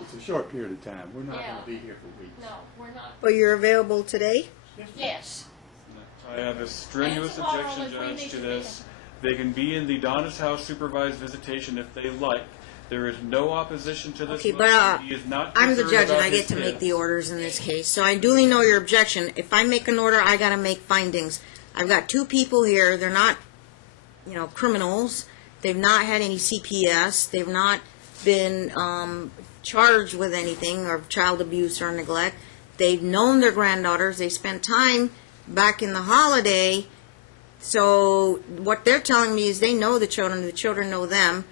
It's a short period of time. We're not Yeah. going to be here for weeks. No, we're not. But you're available today? Yes. I have a strenuous And tomorrow objection, if we Judge, need to to this. They can be in the Donna's house supervised visitation if they like. There is no opposition to this Okay, motion. but He is not I'm the concerned judge and about I get his to make kids. the orders in this case. So I duly know your objection. If I make an order, I gotta make findings. I've got 2 people here. They're not, criminals. They've not had any CPS. They've not been charged with anything or child abuse or neglect. They've known their granddaughters. They spent time back in the holiday. So what they're telling me is they know the children know them.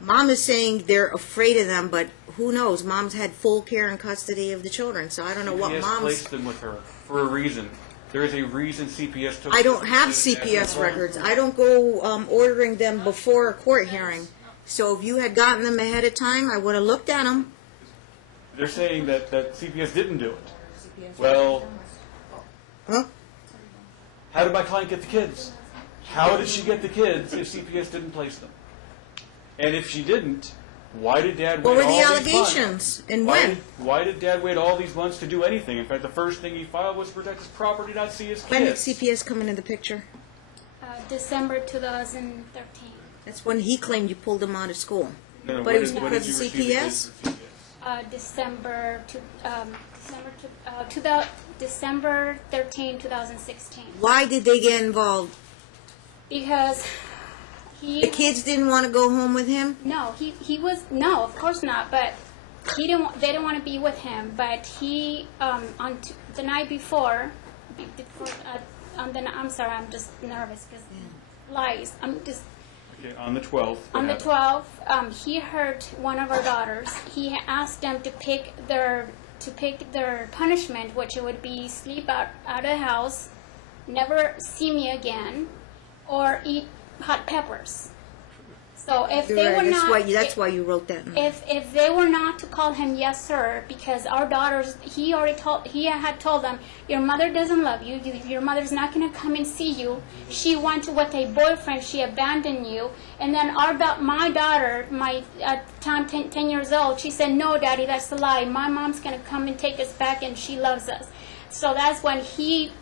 Mom is saying they're afraid of them, but who knows? Mom's had full care and custody of the children, so I don't know what CPS mom's... placed them with her for a reason. There is a reason CPS took I don't them have as CPS a- records. I don't go ordering them before a court hearing. So if you had gotten them ahead of time, I would have looked at them. They're saying that CPS didn't do it. Well, Huh? how did my client get the kids? How did she get the kids if CPS didn't place them? And if she didn't, why did Dad What wait were the all these months? allegations and Why when? did, why did Dad wait all these months to do anything? In fact, the first thing he filed was to protect his property, not see his When did kids. CPS come into the picture? December 2013. That's when he claimed you pulled him out of school. No, But when it was did- when because did of you receive the CPS? kids from CPS? December 13, 2016. Why did they get involved? Because he... The kids didn't want to go home with him? No, he was... No, of course not, but they didn't want to be with him, but he, the night before, I'm sorry, I'm just nervous because lies. I'm just... Okay, on the 12th. what On the happened? 12th, he heard one of our daughters. He asked them to pick their punishment, which would be sleep out of the house, never see me again, or eat hot peppers. So if You're they right. were not, That's why you wrote that. if they were not to call him yes sir, because our daughters, he had told them, your mother doesn't love you, your mother's not going to come and see you, she went with a boyfriend, she abandoned you, and then my daughter, at the time 10 years old, she said, no daddy, that's a lie, my mom's going to come and take us back and she loves us. So that's when he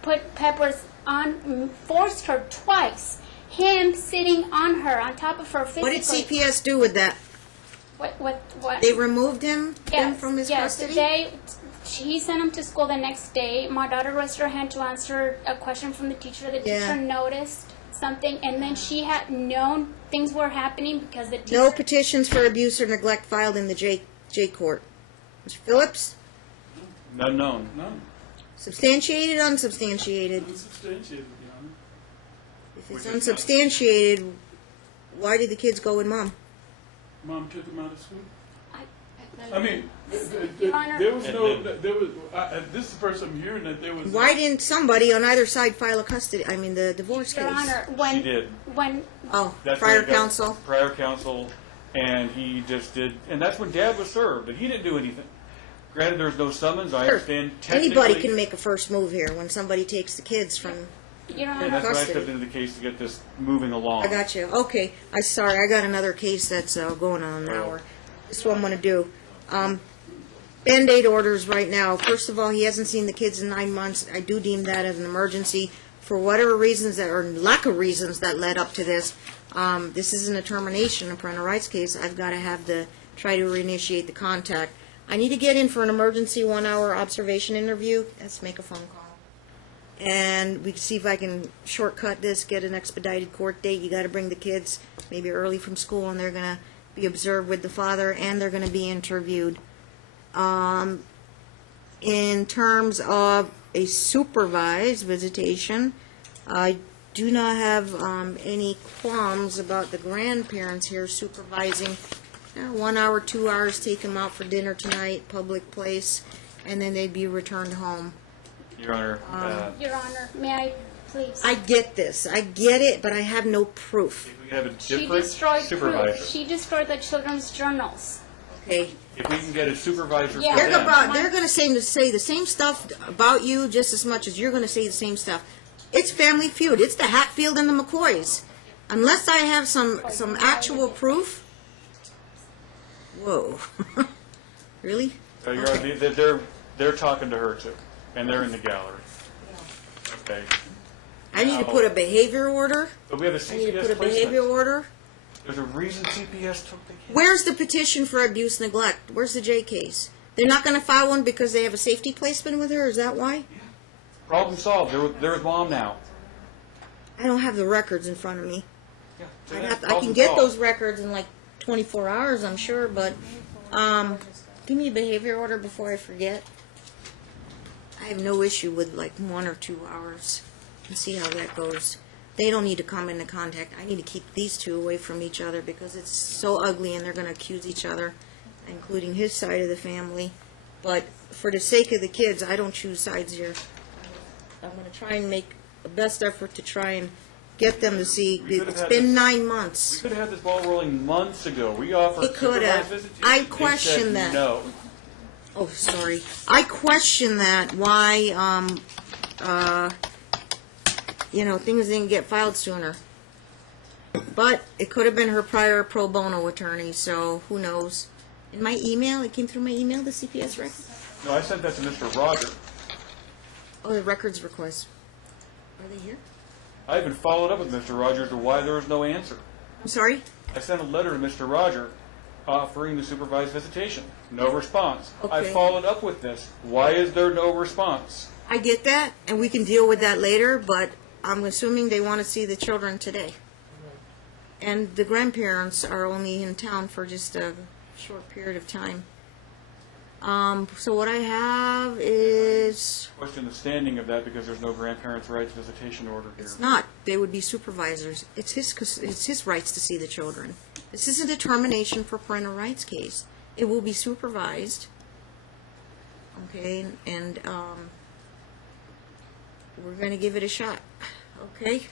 put peppers on, forced her twice, him sitting on her, on top of her physically. What did CPS do with that? What? They removed him from his yes. custody? He sent him to school the next day. My daughter raised her hand to answer a question from the teacher. The teacher noticed something, and then she had known things were happening because the teacher... No petitions for abuse or neglect filed in the J court. Mr. Phillips? None known. None. Substantiated, unsubstantiated? Unsubstantiated, Your Honor. If it's unsubstantiated, Why did the kids go with mom? Mom took him out of school. I I mean, Your Honor. there was this is the first I'm hearing that there was. Why didn't somebody on either side file a the divorce Your case? Honor, She did. when Oh, That's prior when it got- counsel. Prior counsel, and he just did, and that's when Dad was served, and he didn't do anything. Granted, there's no summons, I Sure. understand technically. Anybody can make a first move here when somebody takes the kids from. Your And Honor, that's why I custody. stepped into the case to get this moving along. I got you. Okay. I got another case that's going on now. This is what I'm going to do. Band-Aid orders right now. First of all, he hasn't seen the kids in 9 months. I do deem that as an emergency. For whatever reasons or lack of reasons that led up to this, this isn't a termination, a parental rights case. I've got to try to reinitiate the contact. I need to get in for an emergency 1-hour observation interview. Let's make a phone call. And we can see if I can shortcut this, get an expedited court date. You got to bring the kids maybe early from school, and they're going to be observed with the father, and they're going to be interviewed. In terms of a supervised visitation, I do not have any qualms about the grandparents here supervising. 1 hour, 2 hours, take them out for dinner tonight, public place, and then they'd be returned home. Your Honor, Your Honor, may I please? I get this. I get it, but I have no proof. if we could have a She different destroyed supervisor. proof. She destroyed the children's journals. Okay? If we can get a supervisor Yeah. for They're them. going to say the same stuff about you just as much as you're going to say the same stuff. It's Family Feud. It's the Hatfield and the McCoys. Unless I have some actual proof. Whoa. Really? Your Honor, they're talking to her too, and they're in the gallery. Okay. I need to put a behavior order. But we have a I need to CPS put a behavior placement. order. There's a reason CPS took the case. Where's the petition for abuse neglect? Where's the J case? They're not going to file one because they have a safety placement with her? Is that why? Problem solved. There's Mom now. I don't have the records in front of me. Yeah. I Problem can get solved. those records in like 24 hours, I'm sure, but give me a behavior order before I forget. I have no issue with like 1 or 2 hours and see how that goes. They don't need to come into contact. I need to keep these two away from each other because it's so ugly and they're going to accuse each other, including his side of the family. But for the sake of the kids, I don't choose sides here. I'm going to try and make the best effort to try and get them to see. We could have It's had been this- 9 We months. could have had this ball rolling months ago. We offered It could have. supervised visitation. I They question said that. No. Oh, sorry. I question that, why, things didn't get filed sooner. But it could have been her prior pro bono attorney, so who knows. In my email, it came through my email, the CPS record? No, I sent that to Mr. Roger. Oh, the records request. Are they here? I even followed up with Mr. Roger to why there was no answer. I'm sorry? I sent a letter to Mr. Roger offering the supervised visitation. No response. I Okay. followed up with this. Why is there no response? I get that, and we can deal with that later, but I'm assuming they want to see the children today. And the grandparents are only in town for just a short period of time. So what I have is, Question the standing of that because there's no grandparents' rights visitation order here. it's not, they would be supervisors. It's his rights to see the children. This isn't a termination for parental rights case. It will be supervised. Okay, and, we're gonna give it a shot. Okay?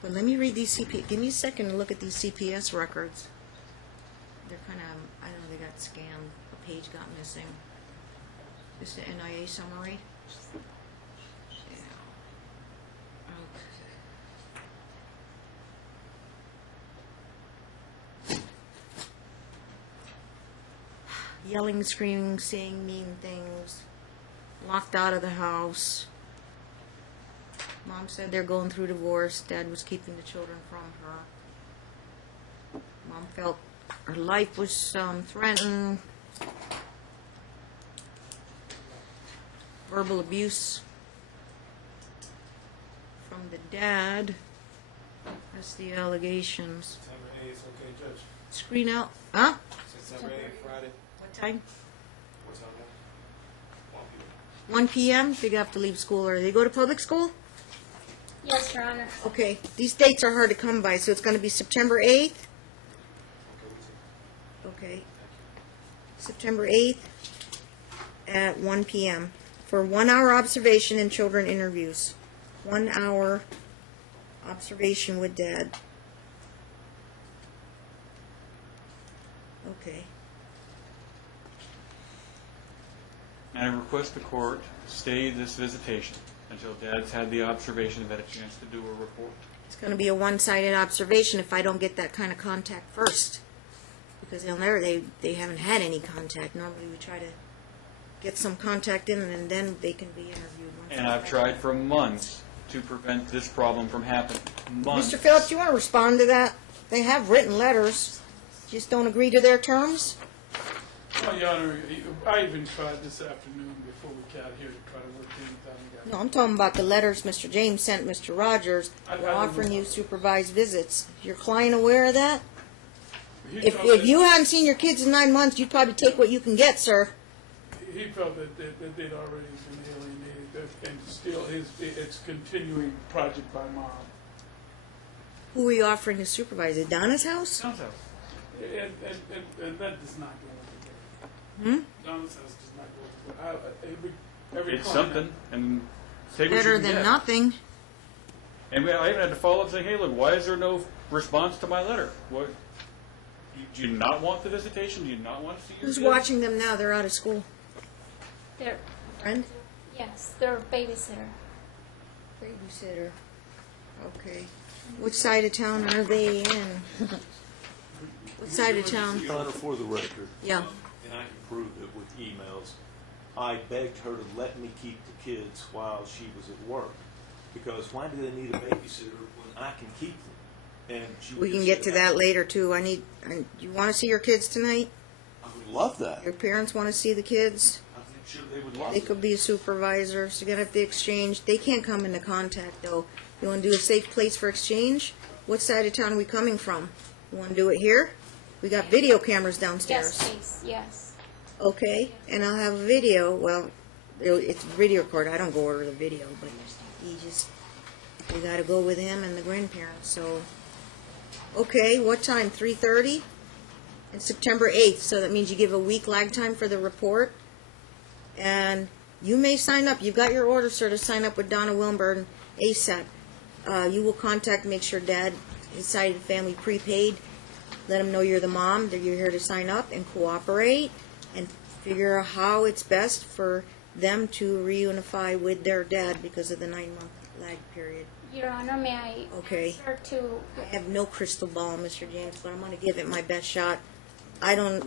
But let me read these give me a second and look at these CPS records. They're kind of, I don't know, they got scanned. A page got missing. This is the NIA summary. Yeah. Okay. Yelling, screaming, saying mean things. Locked out of the house. Mom said they're going through divorce. Dad was keeping the children from her. Mom felt her life was threatened. Verbal abuse from the dad. That's the allegations. September 8th, okay, Judge. Screen out. Huh? September 8th, Friday. What time? What time? 1 p.m. They have to leave school early. They go to public school? Yes, Your Honor. Okay, these dates are hard to come by, so it's going to be September 8th. Okay. September 8th at 1 p.m. for 1 hour observation and children interviews. 1 hour observation with Dad. Okay. And I request the court stay this visitation until Dad's had the observation and had a chance to do a report. It's going to be a one-sided observation if I don't get that kind of contact first. Because they haven't had any contact. Normally we try to get some contact in and then they can be interviewed. And I've tried for months to prevent this problem from happening. Months. Mr. Phillips, do you want to respond to that? They have written letters. Just don't agree to their terms? Well, Your Honor, I even tried this afternoon before we got here to try to work things out. No, I'm talking about the letters Mr. James sent Mr. Rogers I offering you supervised visits. Is your client aware of that? He If felt you hadn't seen your kids in 9 months, you'd probably take what you can get, sir. He felt that they'd already been alienated, and still it's continuing project by mom. Who were you offering to supervise? At Donna's house? Sounds so. And that does not go Hmm? with it. Donna's house does not go with it. Every It's client- something, and take what you Better can than get. nothing. And I even had to follow up saying, hey, look, why is there no response to my letter? What? Do you not want the visitation? Do you not want to see your Who's kids? watching them now? They're out of school. They're, Friend? yes, they're a babysitter. Babysitter. Okay. Which side of town are they in? What side of town? Your Honor, for the record. Yeah. And I can prove it with emails. I begged her to let me keep the kids while she was at work. Because why do they need a babysitter when I can keep them? And she We would can just get say, to that later, too. You want to see your kids tonight? I would love that. Your parents want to see the kids? I think sure they would love They it. could be supervisors. You gotta have the exchange. They can't come into contact, though. You want to do a safe place for exchange? What side of town are we coming from? You want to do it here? We got video cameras downstairs. Yes, please, yes. Okay, and I'll have a video. Well, it's video recorded. I don't go order the video, but we got to go with him and the grandparents. So, okay, what time? 3:30. It's September 8th, so that means you give a week lag time for the report. And you may sign up. You've got your order, sir, to sign up with Donna Wilburn ASAP. You will contact, make sure Dad, his side of the family, prepaid. Let him know you're the mom, that you're here to sign up and cooperate and figure out how it's best for them to reunify with their dad because of the 9-month lag period. Your Honor, may I Okay. answer to... I have no crystal ball, Mr. James, but I'm going to give it my best shot. I don't,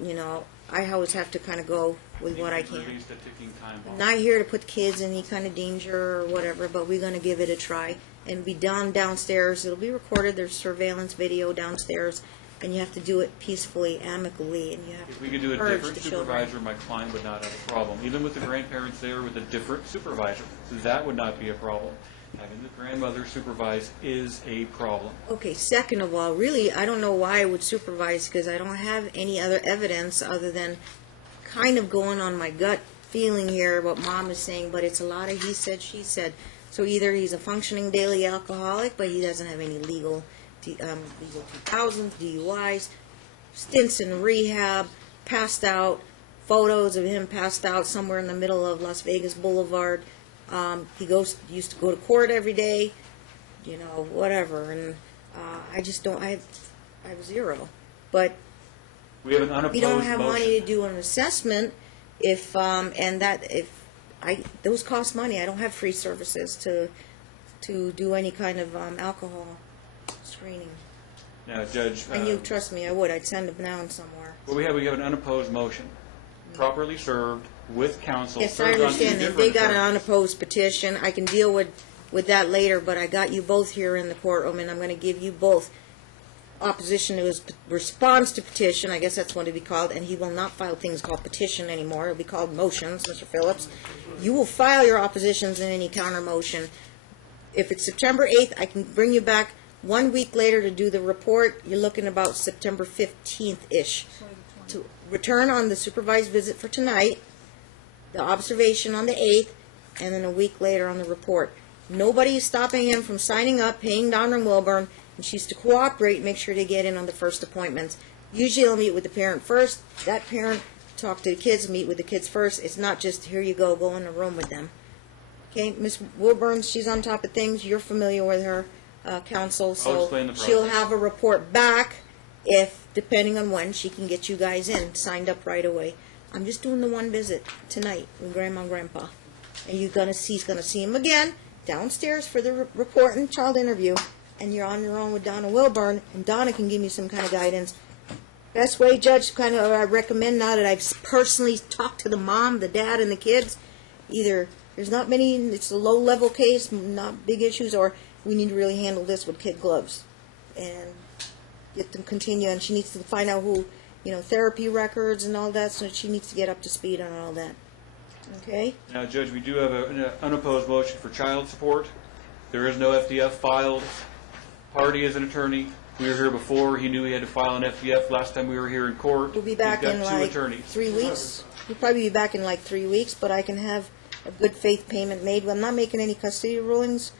I always have to kind of go with what I can. Released a ticking time bomb. Not here to put kids in any kind of danger or whatever, but we're going to give it a try. And be done downstairs. It'll be recorded. There's surveillance video downstairs. And you have to do it peacefully, amicably, and you have If to we could do a encourage different the children. supervisor, my client would not have a problem. Even with the grandparents there with a different supervisor, that would not be a problem. Having the grandmother supervise is a problem. Okay, second of all, really, I don't know why I would supervise because I don't have any other evidence other than kind of going on my gut feeling here, what Mom is saying, but it's a lot of he said, she said. So either he's a functioning daily alcoholic, but he doesn't have any legal 2000s, DUIs, stints in rehab, passed out, photos of him passed out somewhere in the middle of Las Vegas Boulevard. He used to go to court every day, whatever. And I just don't. I have zero. But We have an unopposed we don't have motion. money to do an assessment. Those cost money. I don't have free services to do any kind of alcohol screening. Now, Judge, And you trust me, I would. I'd send them down somewhere. what we have an unopposed motion, properly served with counsel. Yes, I served on two understand that. different They got an charges. unopposed petition. I can deal with that later, but I got you both here in the courtroom, and I'm going to give you both opposition to his response to petition. I guess that's what it'd be called, and he will not file things called petition anymore. It'll be called motions, Mr. Phillips. You will file your oppositions in any counter motion. If it's September 8th, I can bring you back 1 week later to do the report. You're looking about September 15th-ish. To return on the supervised visit for tonight, the observation on the 8th, and then a week later on the report. Nobody is stopping him from signing up, paying Donna Wilburn, and she's to cooperate and make sure they get in on the first appointments. Usually they'll meet with the parent first. That parent talk to the kids, meet with the kids first. It's not just, here you go in a room with them. Okay, Ms. Wilburn, she's on top of things. You're familiar with her counsel, so explain the she'll process. have a report back if, depending on when, she can get you guys in, signed up right away. I'm just doing the one visit tonight with Grandma and Grandpa. And he's going to see him again downstairs for the report and child interview. And you're on your own with Donna Wilburn, and Donna can give you some kind of guidance. Best way, Judge, kind of I recommend, now that I've personally talked to the mom, the dad, and the kids, either there's not many, it's a low-level case, not big issues, or we need to really handle this with kid gloves and get them continue. And she needs to find out who, therapy records and all that, so she needs to get up to speed on all that. Okay? Now, Judge, we do have an unopposed motion for child support. There is no FDF filed. Party is an attorney. We were here before. He knew he had to file an FDF last time we were here in court. We'll be back He's got in two like attorneys. 3 weeks. We'll probably be back in like 3 weeks, but I can have a good faith payment made. I'm not making any custody rulings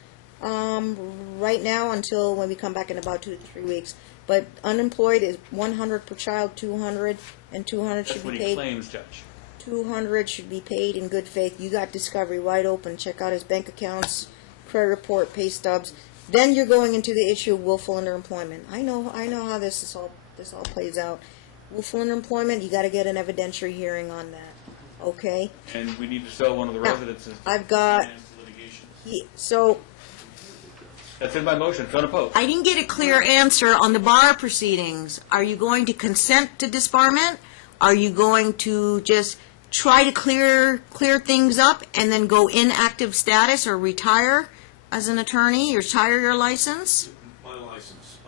right now until when we come back in about 2 to 3 weeks. But unemployed is 100 per child, 200, and 200 That's should what be he paid. claims, Judge. 200 should be paid in good faith. You got discovery wide open. Check out his bank accounts, credit report, pay stubs. Then you're going into the issue of willful underemployment. I know how this all plays out. Willful underemployment, you got to get an evidentiary hearing on that. Okay? And we need to sell one of the Now, residences. I've got Litigation. so That's in my motion. It's unopposed. I didn't get a clear answer on the bar proceedings. Are you going to consent to disbarment? Are you going to just try to clear things up and then go inactive status or retire as an attorney, or retire your license? My license,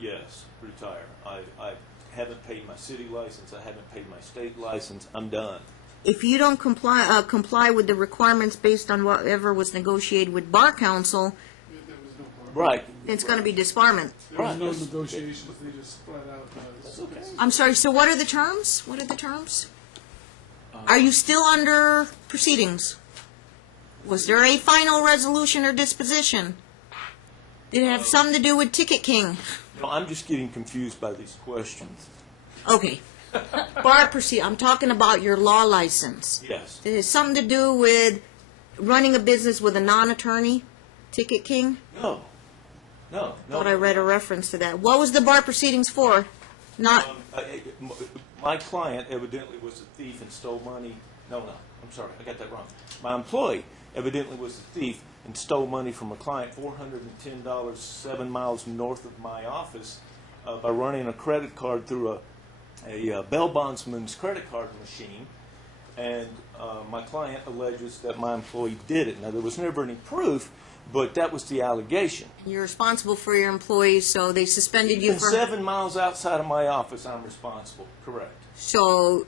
yes, retire. I haven't paid my city license. I haven't paid my state license. I'm done. If you don't comply with the requirements based on whatever was negotiated with bar council, There was no problem. Right. it's going to be disbarment. There was Right. no negotiations, they just flat out. That's okay. I'm sorry, so what are the terms? What are the terms? Are you still under proceedings? Was there a final resolution or disposition? Did it have something to do with Ticket King? No, I'm just getting confused by these questions. Okay. Bar proceed. I'm talking about your law license. Yes. It has something to do with running a business with a non-attorney, Ticket King? No. No. Thought I read a reference to that. What was the bar proceedings for? Not, My client evidently was a thief and stole money. No, I'm sorry, I got that wrong. My employee evidently was a thief and stole money from a client, $410, 7 miles north of my office, by running a credit card through a bail bondsman's credit card machine. And my client alleges that my employee did it. Now, there was never any proof, but that was the allegation. you're responsible for your employees, so they suspended you Even for... 7 miles outside of my office, I'm responsible. Correct. So,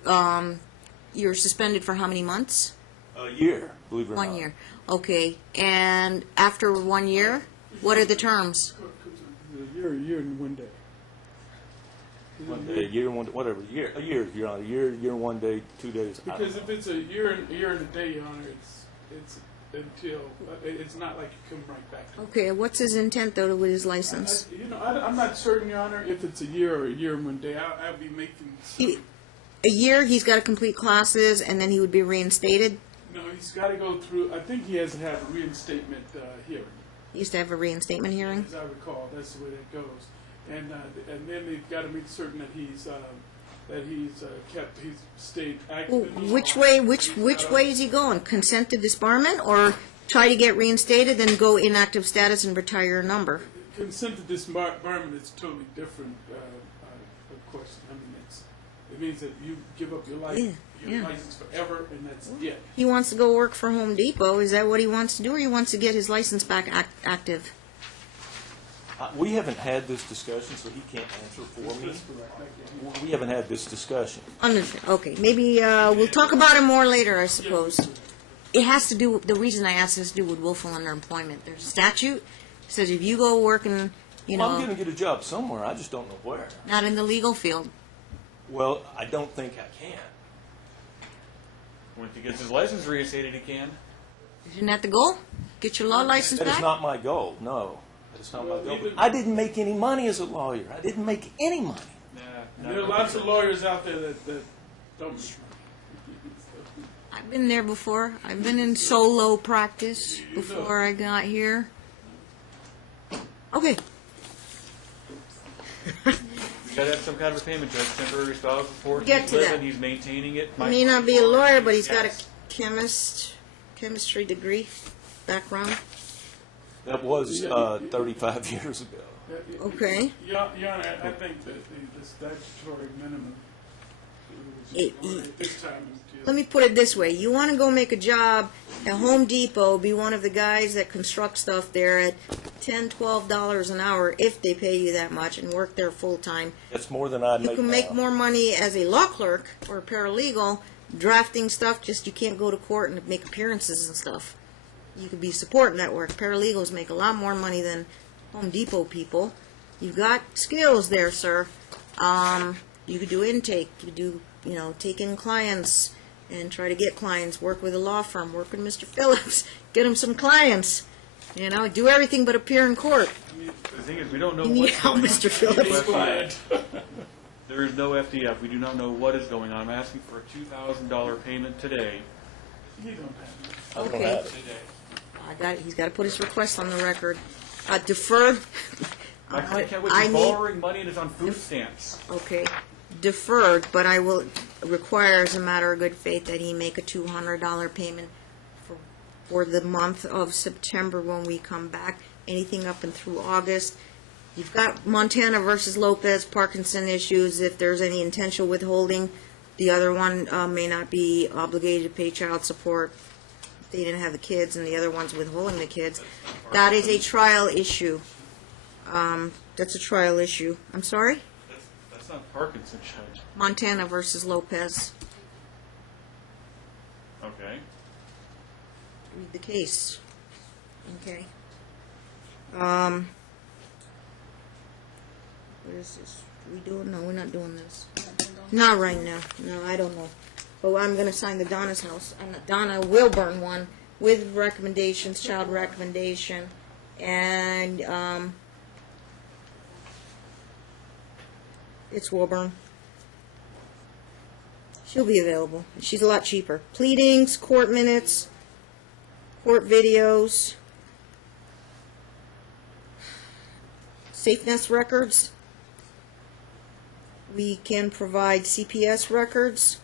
you're suspended for how many months? A year, believe it or not. 1 year. Okay. And after 1 year, what are the terms? A year and 1 day. 1 day, a year, and whatever, a year, Your Honor, a year and 1 day, 2 days. I don't Because know. if it's a year and a day, Your Honor, it's until, it's not like you come right back. Okay, what's his intent, though, with his license? I'm not certain, Your Honor, if it's a year or a year and 1 day. I'll be making some. A year, he's got to complete classes, and then he would be reinstated? No, he's got to go through, I think he has to have a reinstatement hearing. He used to have a reinstatement hearing? As I recall, that's the way that goes. And then they've got to make certain that he's stayed active. in the Which law. way, He's which not way is he going? Consent to disbarment, or try to get reinstated, then go inactive status and retire your number? Consent to disbarment is totally different, of course. I mean, it means that you give up your life, your license forever, and that's it. He wants to go work for Home Depot. Is that what he wants to do, or he wants to get his license back active? We haven't had this discussion, so he can't answer for me. We haven't had this discussion. Understood. Okay, maybe we'll talk about it more later, I suppose. It has to do, the reason I asked has to do with willful underemployment. There's a statute that says if you go work and, Well, I'm going to get a job somewhere. I just don't know where. not in the legal field. Well, I don't think I can. Once he gets his license reinstated, he can. Isn't that the goal? Get your law license That is back? not my goal, no. That is not my Well, goal. even- I didn't make any money as a lawyer. I didn't make any money. There are lots of lawyers out there that don't. I've been there before. I've been in solo practice before I got here. Okay. You gotta have some kind of a payment, Judge. Temporary spousal support. Get He's to living, that. he's maintaining it. He may not be a lawyer, but he's got a chemistry degree background. That was 35 years ago. Okay. Your Honor, I think that the statutory minimum at this time is Let me put it this way. You want to go make a job at Home Depot, be one of the guys that construct stuff there at $10, $12 an hour if they pay you that much and work there full time. That's more than I'd You make can now. make more money as a law clerk or a paralegal drafting stuff, just you can't go to court and make appearances and stuff. You could be support network. Paralegals make a lot more money than Home Depot people. You've got skills there, sir. You could do intake. You could do, take in clients and try to get clients, work with a law firm, work with Mr. Phillips, get him some clients. Do everything but appear in court. The thing is, we don't know You need what's help, going on. Mr. Phillips. There is no FDF. We do not know what is going on. I'm asking for a $2,000 payment today. You don't have it. I don't Okay. have it. Today. I got it. He's got to put his request on the record. Deferred. My client can't wait. I He's need- borrowing money and it's on food stamps. Okay, deferred, but I will require as a matter of good faith that he make a $200 payment for the month of September when we come back, anything up and through August. You've got Montana versus Lopez, Parkinson issues, if there's any intentional withholding. The other one may not be obligated to pay child support. They didn't have the kids, and the other one's withholding the kids. That is a trial issue. That's a trial issue. I'm sorry? That's not Parkinson, Judge. Montana versus Lopez. Okay. Read the case. Okay. What is this? Are we doing? No, we're not doing this. Not right now. No, I don't know. But I'm going to sign the Donna's house. Donna Wilburn one with recommendations, child recommendation, and it's Wilburn. She'll be available. She's a lot cheaper. Pleadings, court minutes, court videos, SafeNest records. We can provide CPS records.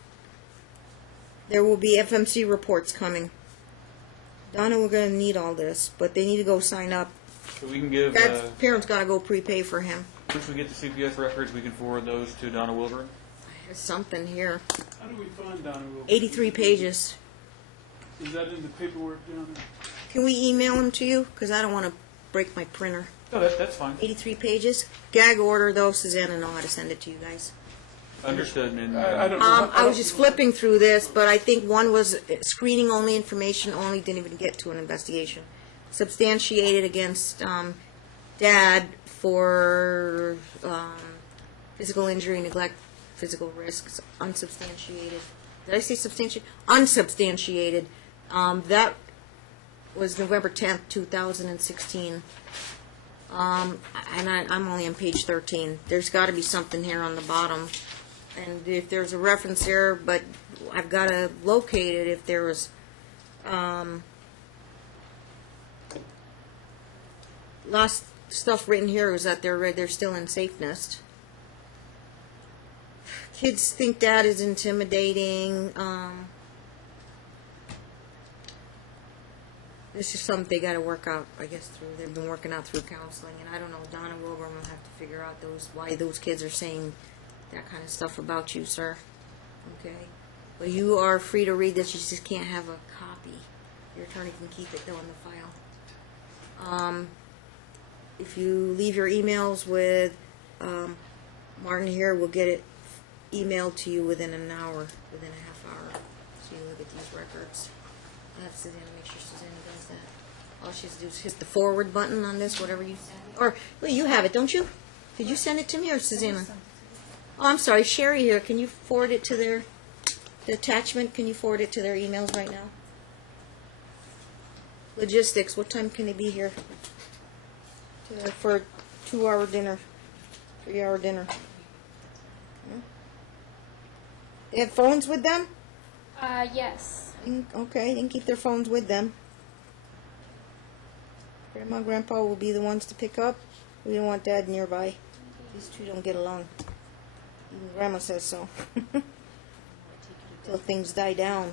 There will be FMC reports coming. Donna, we're going to need all this, but they need to go sign up. So we can give, That parent's got to go prepay for him. once we get the CPS records, we can forward those to Donna Wilburn. There's something here. How do we find Donohue? 83 pages. Is that in the paperwork down there? Can we email them to you? Because I don't want to break my printer. No, that's fine. 83 pages. Gag order, though. Susanna know how to send it to you guys. Understood. And I don't know. I was just flipping through this, but I think one was screening only, information only, didn't even get to an investigation. Substantiated against Dad for physical injury, neglect, physical risks, unsubstantiated. Did I say substantiated? Unsubstantiated. That was November 10th, 2016. And I'm only on page 13. There's got to be something here on the bottom. And if there's a reference there, but I've got to locate it if there was last stuff written here was that they're still in SafeNest. Kids think Dad is intimidating. This is something they got to work out, I guess, through. They've been working out through counseling, and I don't know. Donna Wilburn will have to figure out why those kids are saying that kind of stuff about you, sir. Okay, but you are free to read this. You just can't have a copy. Your attorney can keep it though in the file. If you leave your emails with Martin here, we'll get it emailed to you within an hour, within a half hour. So you look at these records. I have Susanna make sure Susanna does that. All she has to do is hit the forward button on this, whatever you send. Or, well, you have it, don't you? Did you send it to me or Susanna? Oh, I'm sorry, Sherry here. Can you forward it to the attachment? Can you forward it to their emails right now? Logistics, what time can they be here? For a 2-hour dinner, 3-hour dinner? Hmm? They have phones with them? Yes. Okay, they can keep their phones with them. Grandma and Grandpa will be the ones to pick up. We don't want Dad nearby. These two don't get along. Even Grandma says so. Till things die down.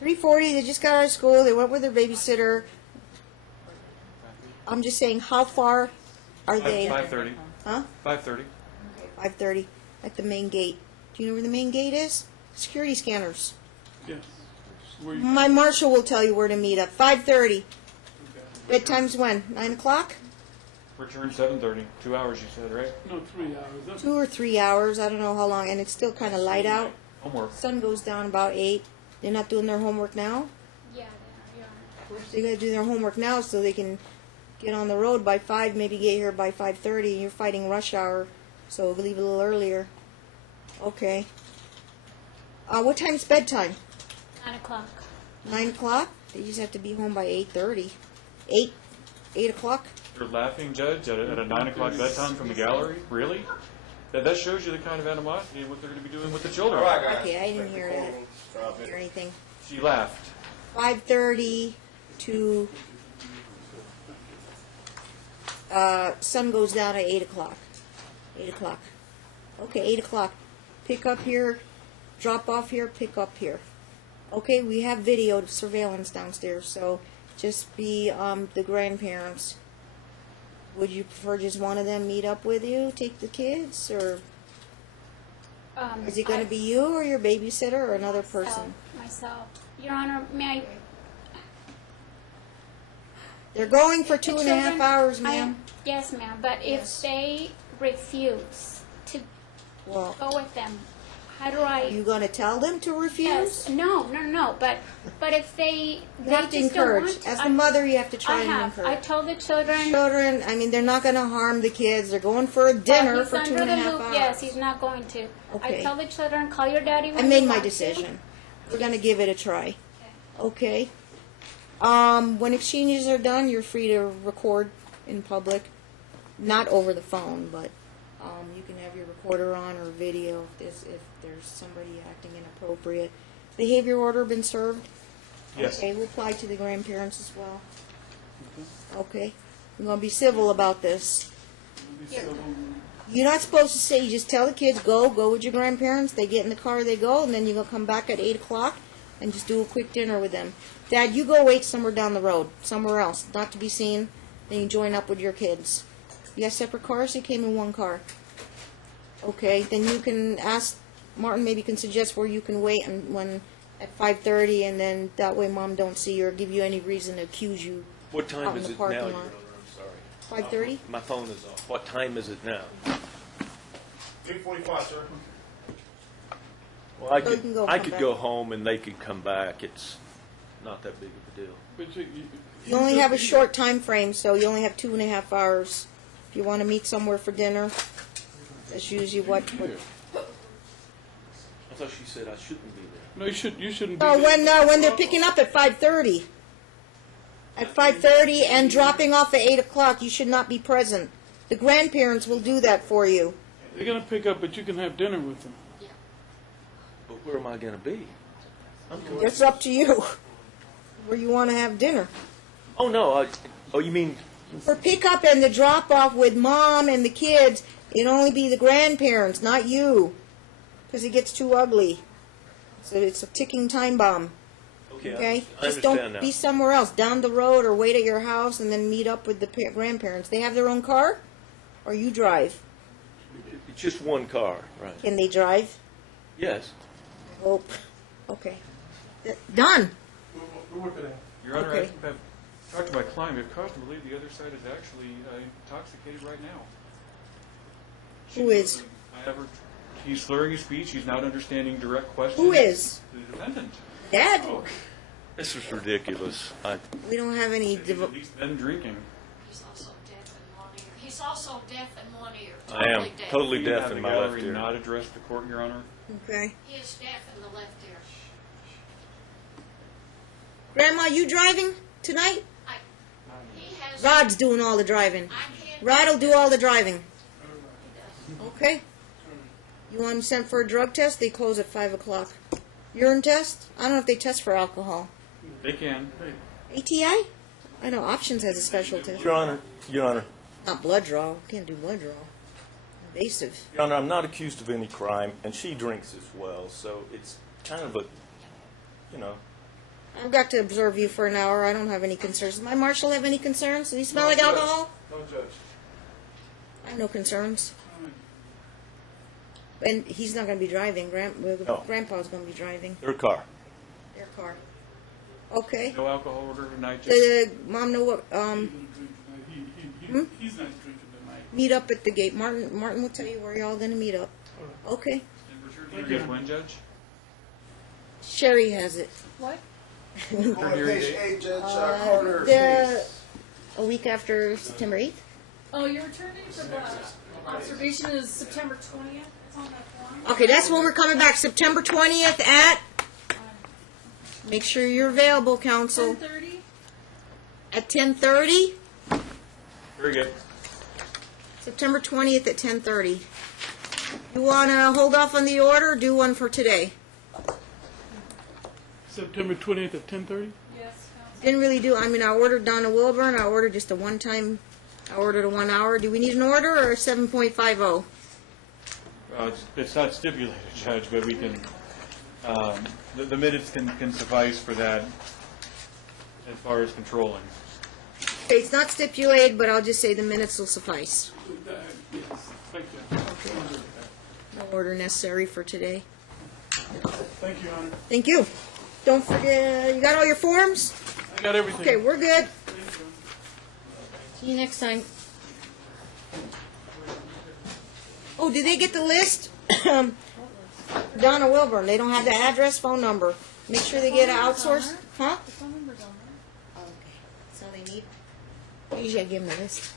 3:40, they just got out of school. They went with their babysitter. I'm just saying, how far are they? 5:30. Huh? 5:30. 5:30 at the main gate. Do you know where the main gate is? Security scanners. Yes. Where you- My marshal will tell you where to meet up. 5:30. Bedtime's when? 9 o'clock? Return 7:30. 2 hours, you said, right? No, 3 hours. That's 2 or 3 hours. I don't know how long. And it's still kind of light out. Homework. Sun goes down about 8. They're not doing their homework now? Yeah, they are. They got to do their homework now so they can get on the road by 5, maybe get here by 5:30. You're fighting rush hour, so leave a little earlier. Okay. What time's bedtime? 9 o'clock. 9 o'clock? They just have to be home by 8:30. 8 o'clock? You're laughing, Judge, at a 9 o'clock bedtime from the gallery? Really? That shows you the kind of animosity and what they're going to be doing with the children. All right, guys. Okay, I didn't hear that. Stop Hear it. anything. She laughed. 5:30 to sun goes down at 8 o'clock. 8 o'clock. Okay, 8 o'clock. Pick up here, drop off here, pick up here. Okay, we have video surveillance downstairs, so just be the grandparents. Would you prefer just one of them meet up with you, take the kids, or is it going to be you or your babysitter or another person? Myself. Your Honor, may I? They're going for The 2.5 children- hours, ma'am. Yes, ma'am. But if they refuse to Well, go with them, how do I? are you going to tell them to refuse? Yes. No. But if they You have to just don't encourage. want to, As the mother, you have to try I and have. I encourage. told the children. Children, I mean, they're not going to harm the kids. They're going for a dinner he's for under 2.5 the loop. hours. Yes, he's not going to. Okay. I tell the children, call your daddy I when made you my want to. decision. We're going to give it a try. Okay. When exchanges are done, you're free to record in public. Not over the phone, but you can have your recorder on or video if there's somebody acting inappropriate. Behavior order been served? Yes. Okay, we'll apply to the grandparents as well. Okay. We're going to be civil about this. You're not supposed to say, you just tell the kids, go with your grandparents. They get in the car, they go, and then you're going to come back at 8 o'clock and just do a quick dinner with them. Dad, you go wait somewhere down the road, somewhere else, not to be seen. Then you join up with your kids. You have separate cars? You came in one car. Okay, then you can ask, Martin maybe can suggest where you can wait and when at 5:30, and then that way Mom don't see you or give you any reason to accuse you. What Out time in is the it parking now, Your lot. Honor? I'm sorry. 5:30? My phone is off. What time is it now? 8:45, sir. Well, I So you can go I come could back. go home and they could come back. It's not that big of a deal. But You only have a short time frame, so you only have 2.5 hours. If you want to meet somewhere for dinner, that's usually what. I thought she said I shouldn't be there. No, you shouldn't be. No, there. when they're picking up at 5:30. At 5:30 and dropping off at 8 o'clock, you should not be present. The grandparents will do that for you. They're gonna pick up, but you can have dinner with them. But where am I going to be? It's up to you where you want to have dinner. Oh, no. You mean For pickup and the drop off with Mom and the kids, it'd only be the grandparents, not you, because it gets too ugly. So it's a ticking time bomb. Okay, Okay, I just understand don't now. be somewhere else, down the road, or wait at your house and then meet up with the grandparents. They have their own car, or you drive. It's just one car, right? Can they drive? Yes. Oh, okay. Done. We'll work it out. Your Honor, Okay. I've talked to my client. We've caused to believe the other side is actually intoxicated right now. Who is? I have her. He's slurring his speech. He's not understanding direct questions. Who is? The defendant. Dad? Oh, This is ridiculous. We don't have any. he's at least been drinking. He's also deaf and won't hear. He's is also deaf in one ear. I am Totally deaf. totally Will you deaf have in the my left gallery ear. not address the court, Your Honor? Okay. He is deaf in the left ear. Grandma, you driving tonight? He has. Rod's doing all the driving. I can't. Rod will do all the driving. He does. Okay. You want him sent for a drug test? They close at 5 o'clock. Urine test? I don't know if they test for alcohol. They can. ATI? I know Options has a special test. Your Honor, Your Honor, Not blood draw. Can't do blood draw. Invasive. Your Honor, I'm not accused of any crime, and she drinks as well, so it's kind of a, you know. I've got to observe you for an hour. I don't have any concerns. Does my marshal have any concerns? Does he smell like alcohol? No judge. I have no concerns. And he's not going to be driving. No. Grandpa's going to be driving Their car. their car. Okay. No alcohol order tonight, Judge? The mom know what? He's not drinking tonight. He's not drinking tonight. Meet up at the gate. Martin will tell you where y'all going to meet up. Okay. And return to when, Judge? Sherry has it. What? On page 8, Judge Carter. A week after September 8th. Oh, your return date for the observation is September 20th. It's on that form. Okay, that's when we're coming back. September 20th at. Make sure you're available, counsel. 10:30. At 10:30. Very good. September 20th at 10:30. You want to hold off on the order or do one for today? September 20th at 10:30? Yes, counsel. Didn't really do, I mean, I ordered Donna Wilburn. I ordered just a one-time, I ordered a 1 hour. Do we need an order or a 7.50? It's not stipulated, Judge, but we can, the minutes can suffice for that as far as controlling. Okay, it's not stipulated, but I'll just say the minutes will suffice. Yes, thank you. No order necessary for today. Thank you, Your Honor. Thank you. Don't forget, you got all your forms? I got everything. Okay, we're good. Thank you. See you next time. Oh, did they get the list? Donna Wilburn, they don't have the address, phone number. Make sure they get it outsourced. Huh? The phone number's on there. Okay, that's all they need. Usually I give them the list.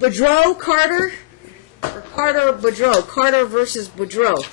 Boudreaux, Carter? Or Carter, Boudreaux? Carter versus Boudreaux.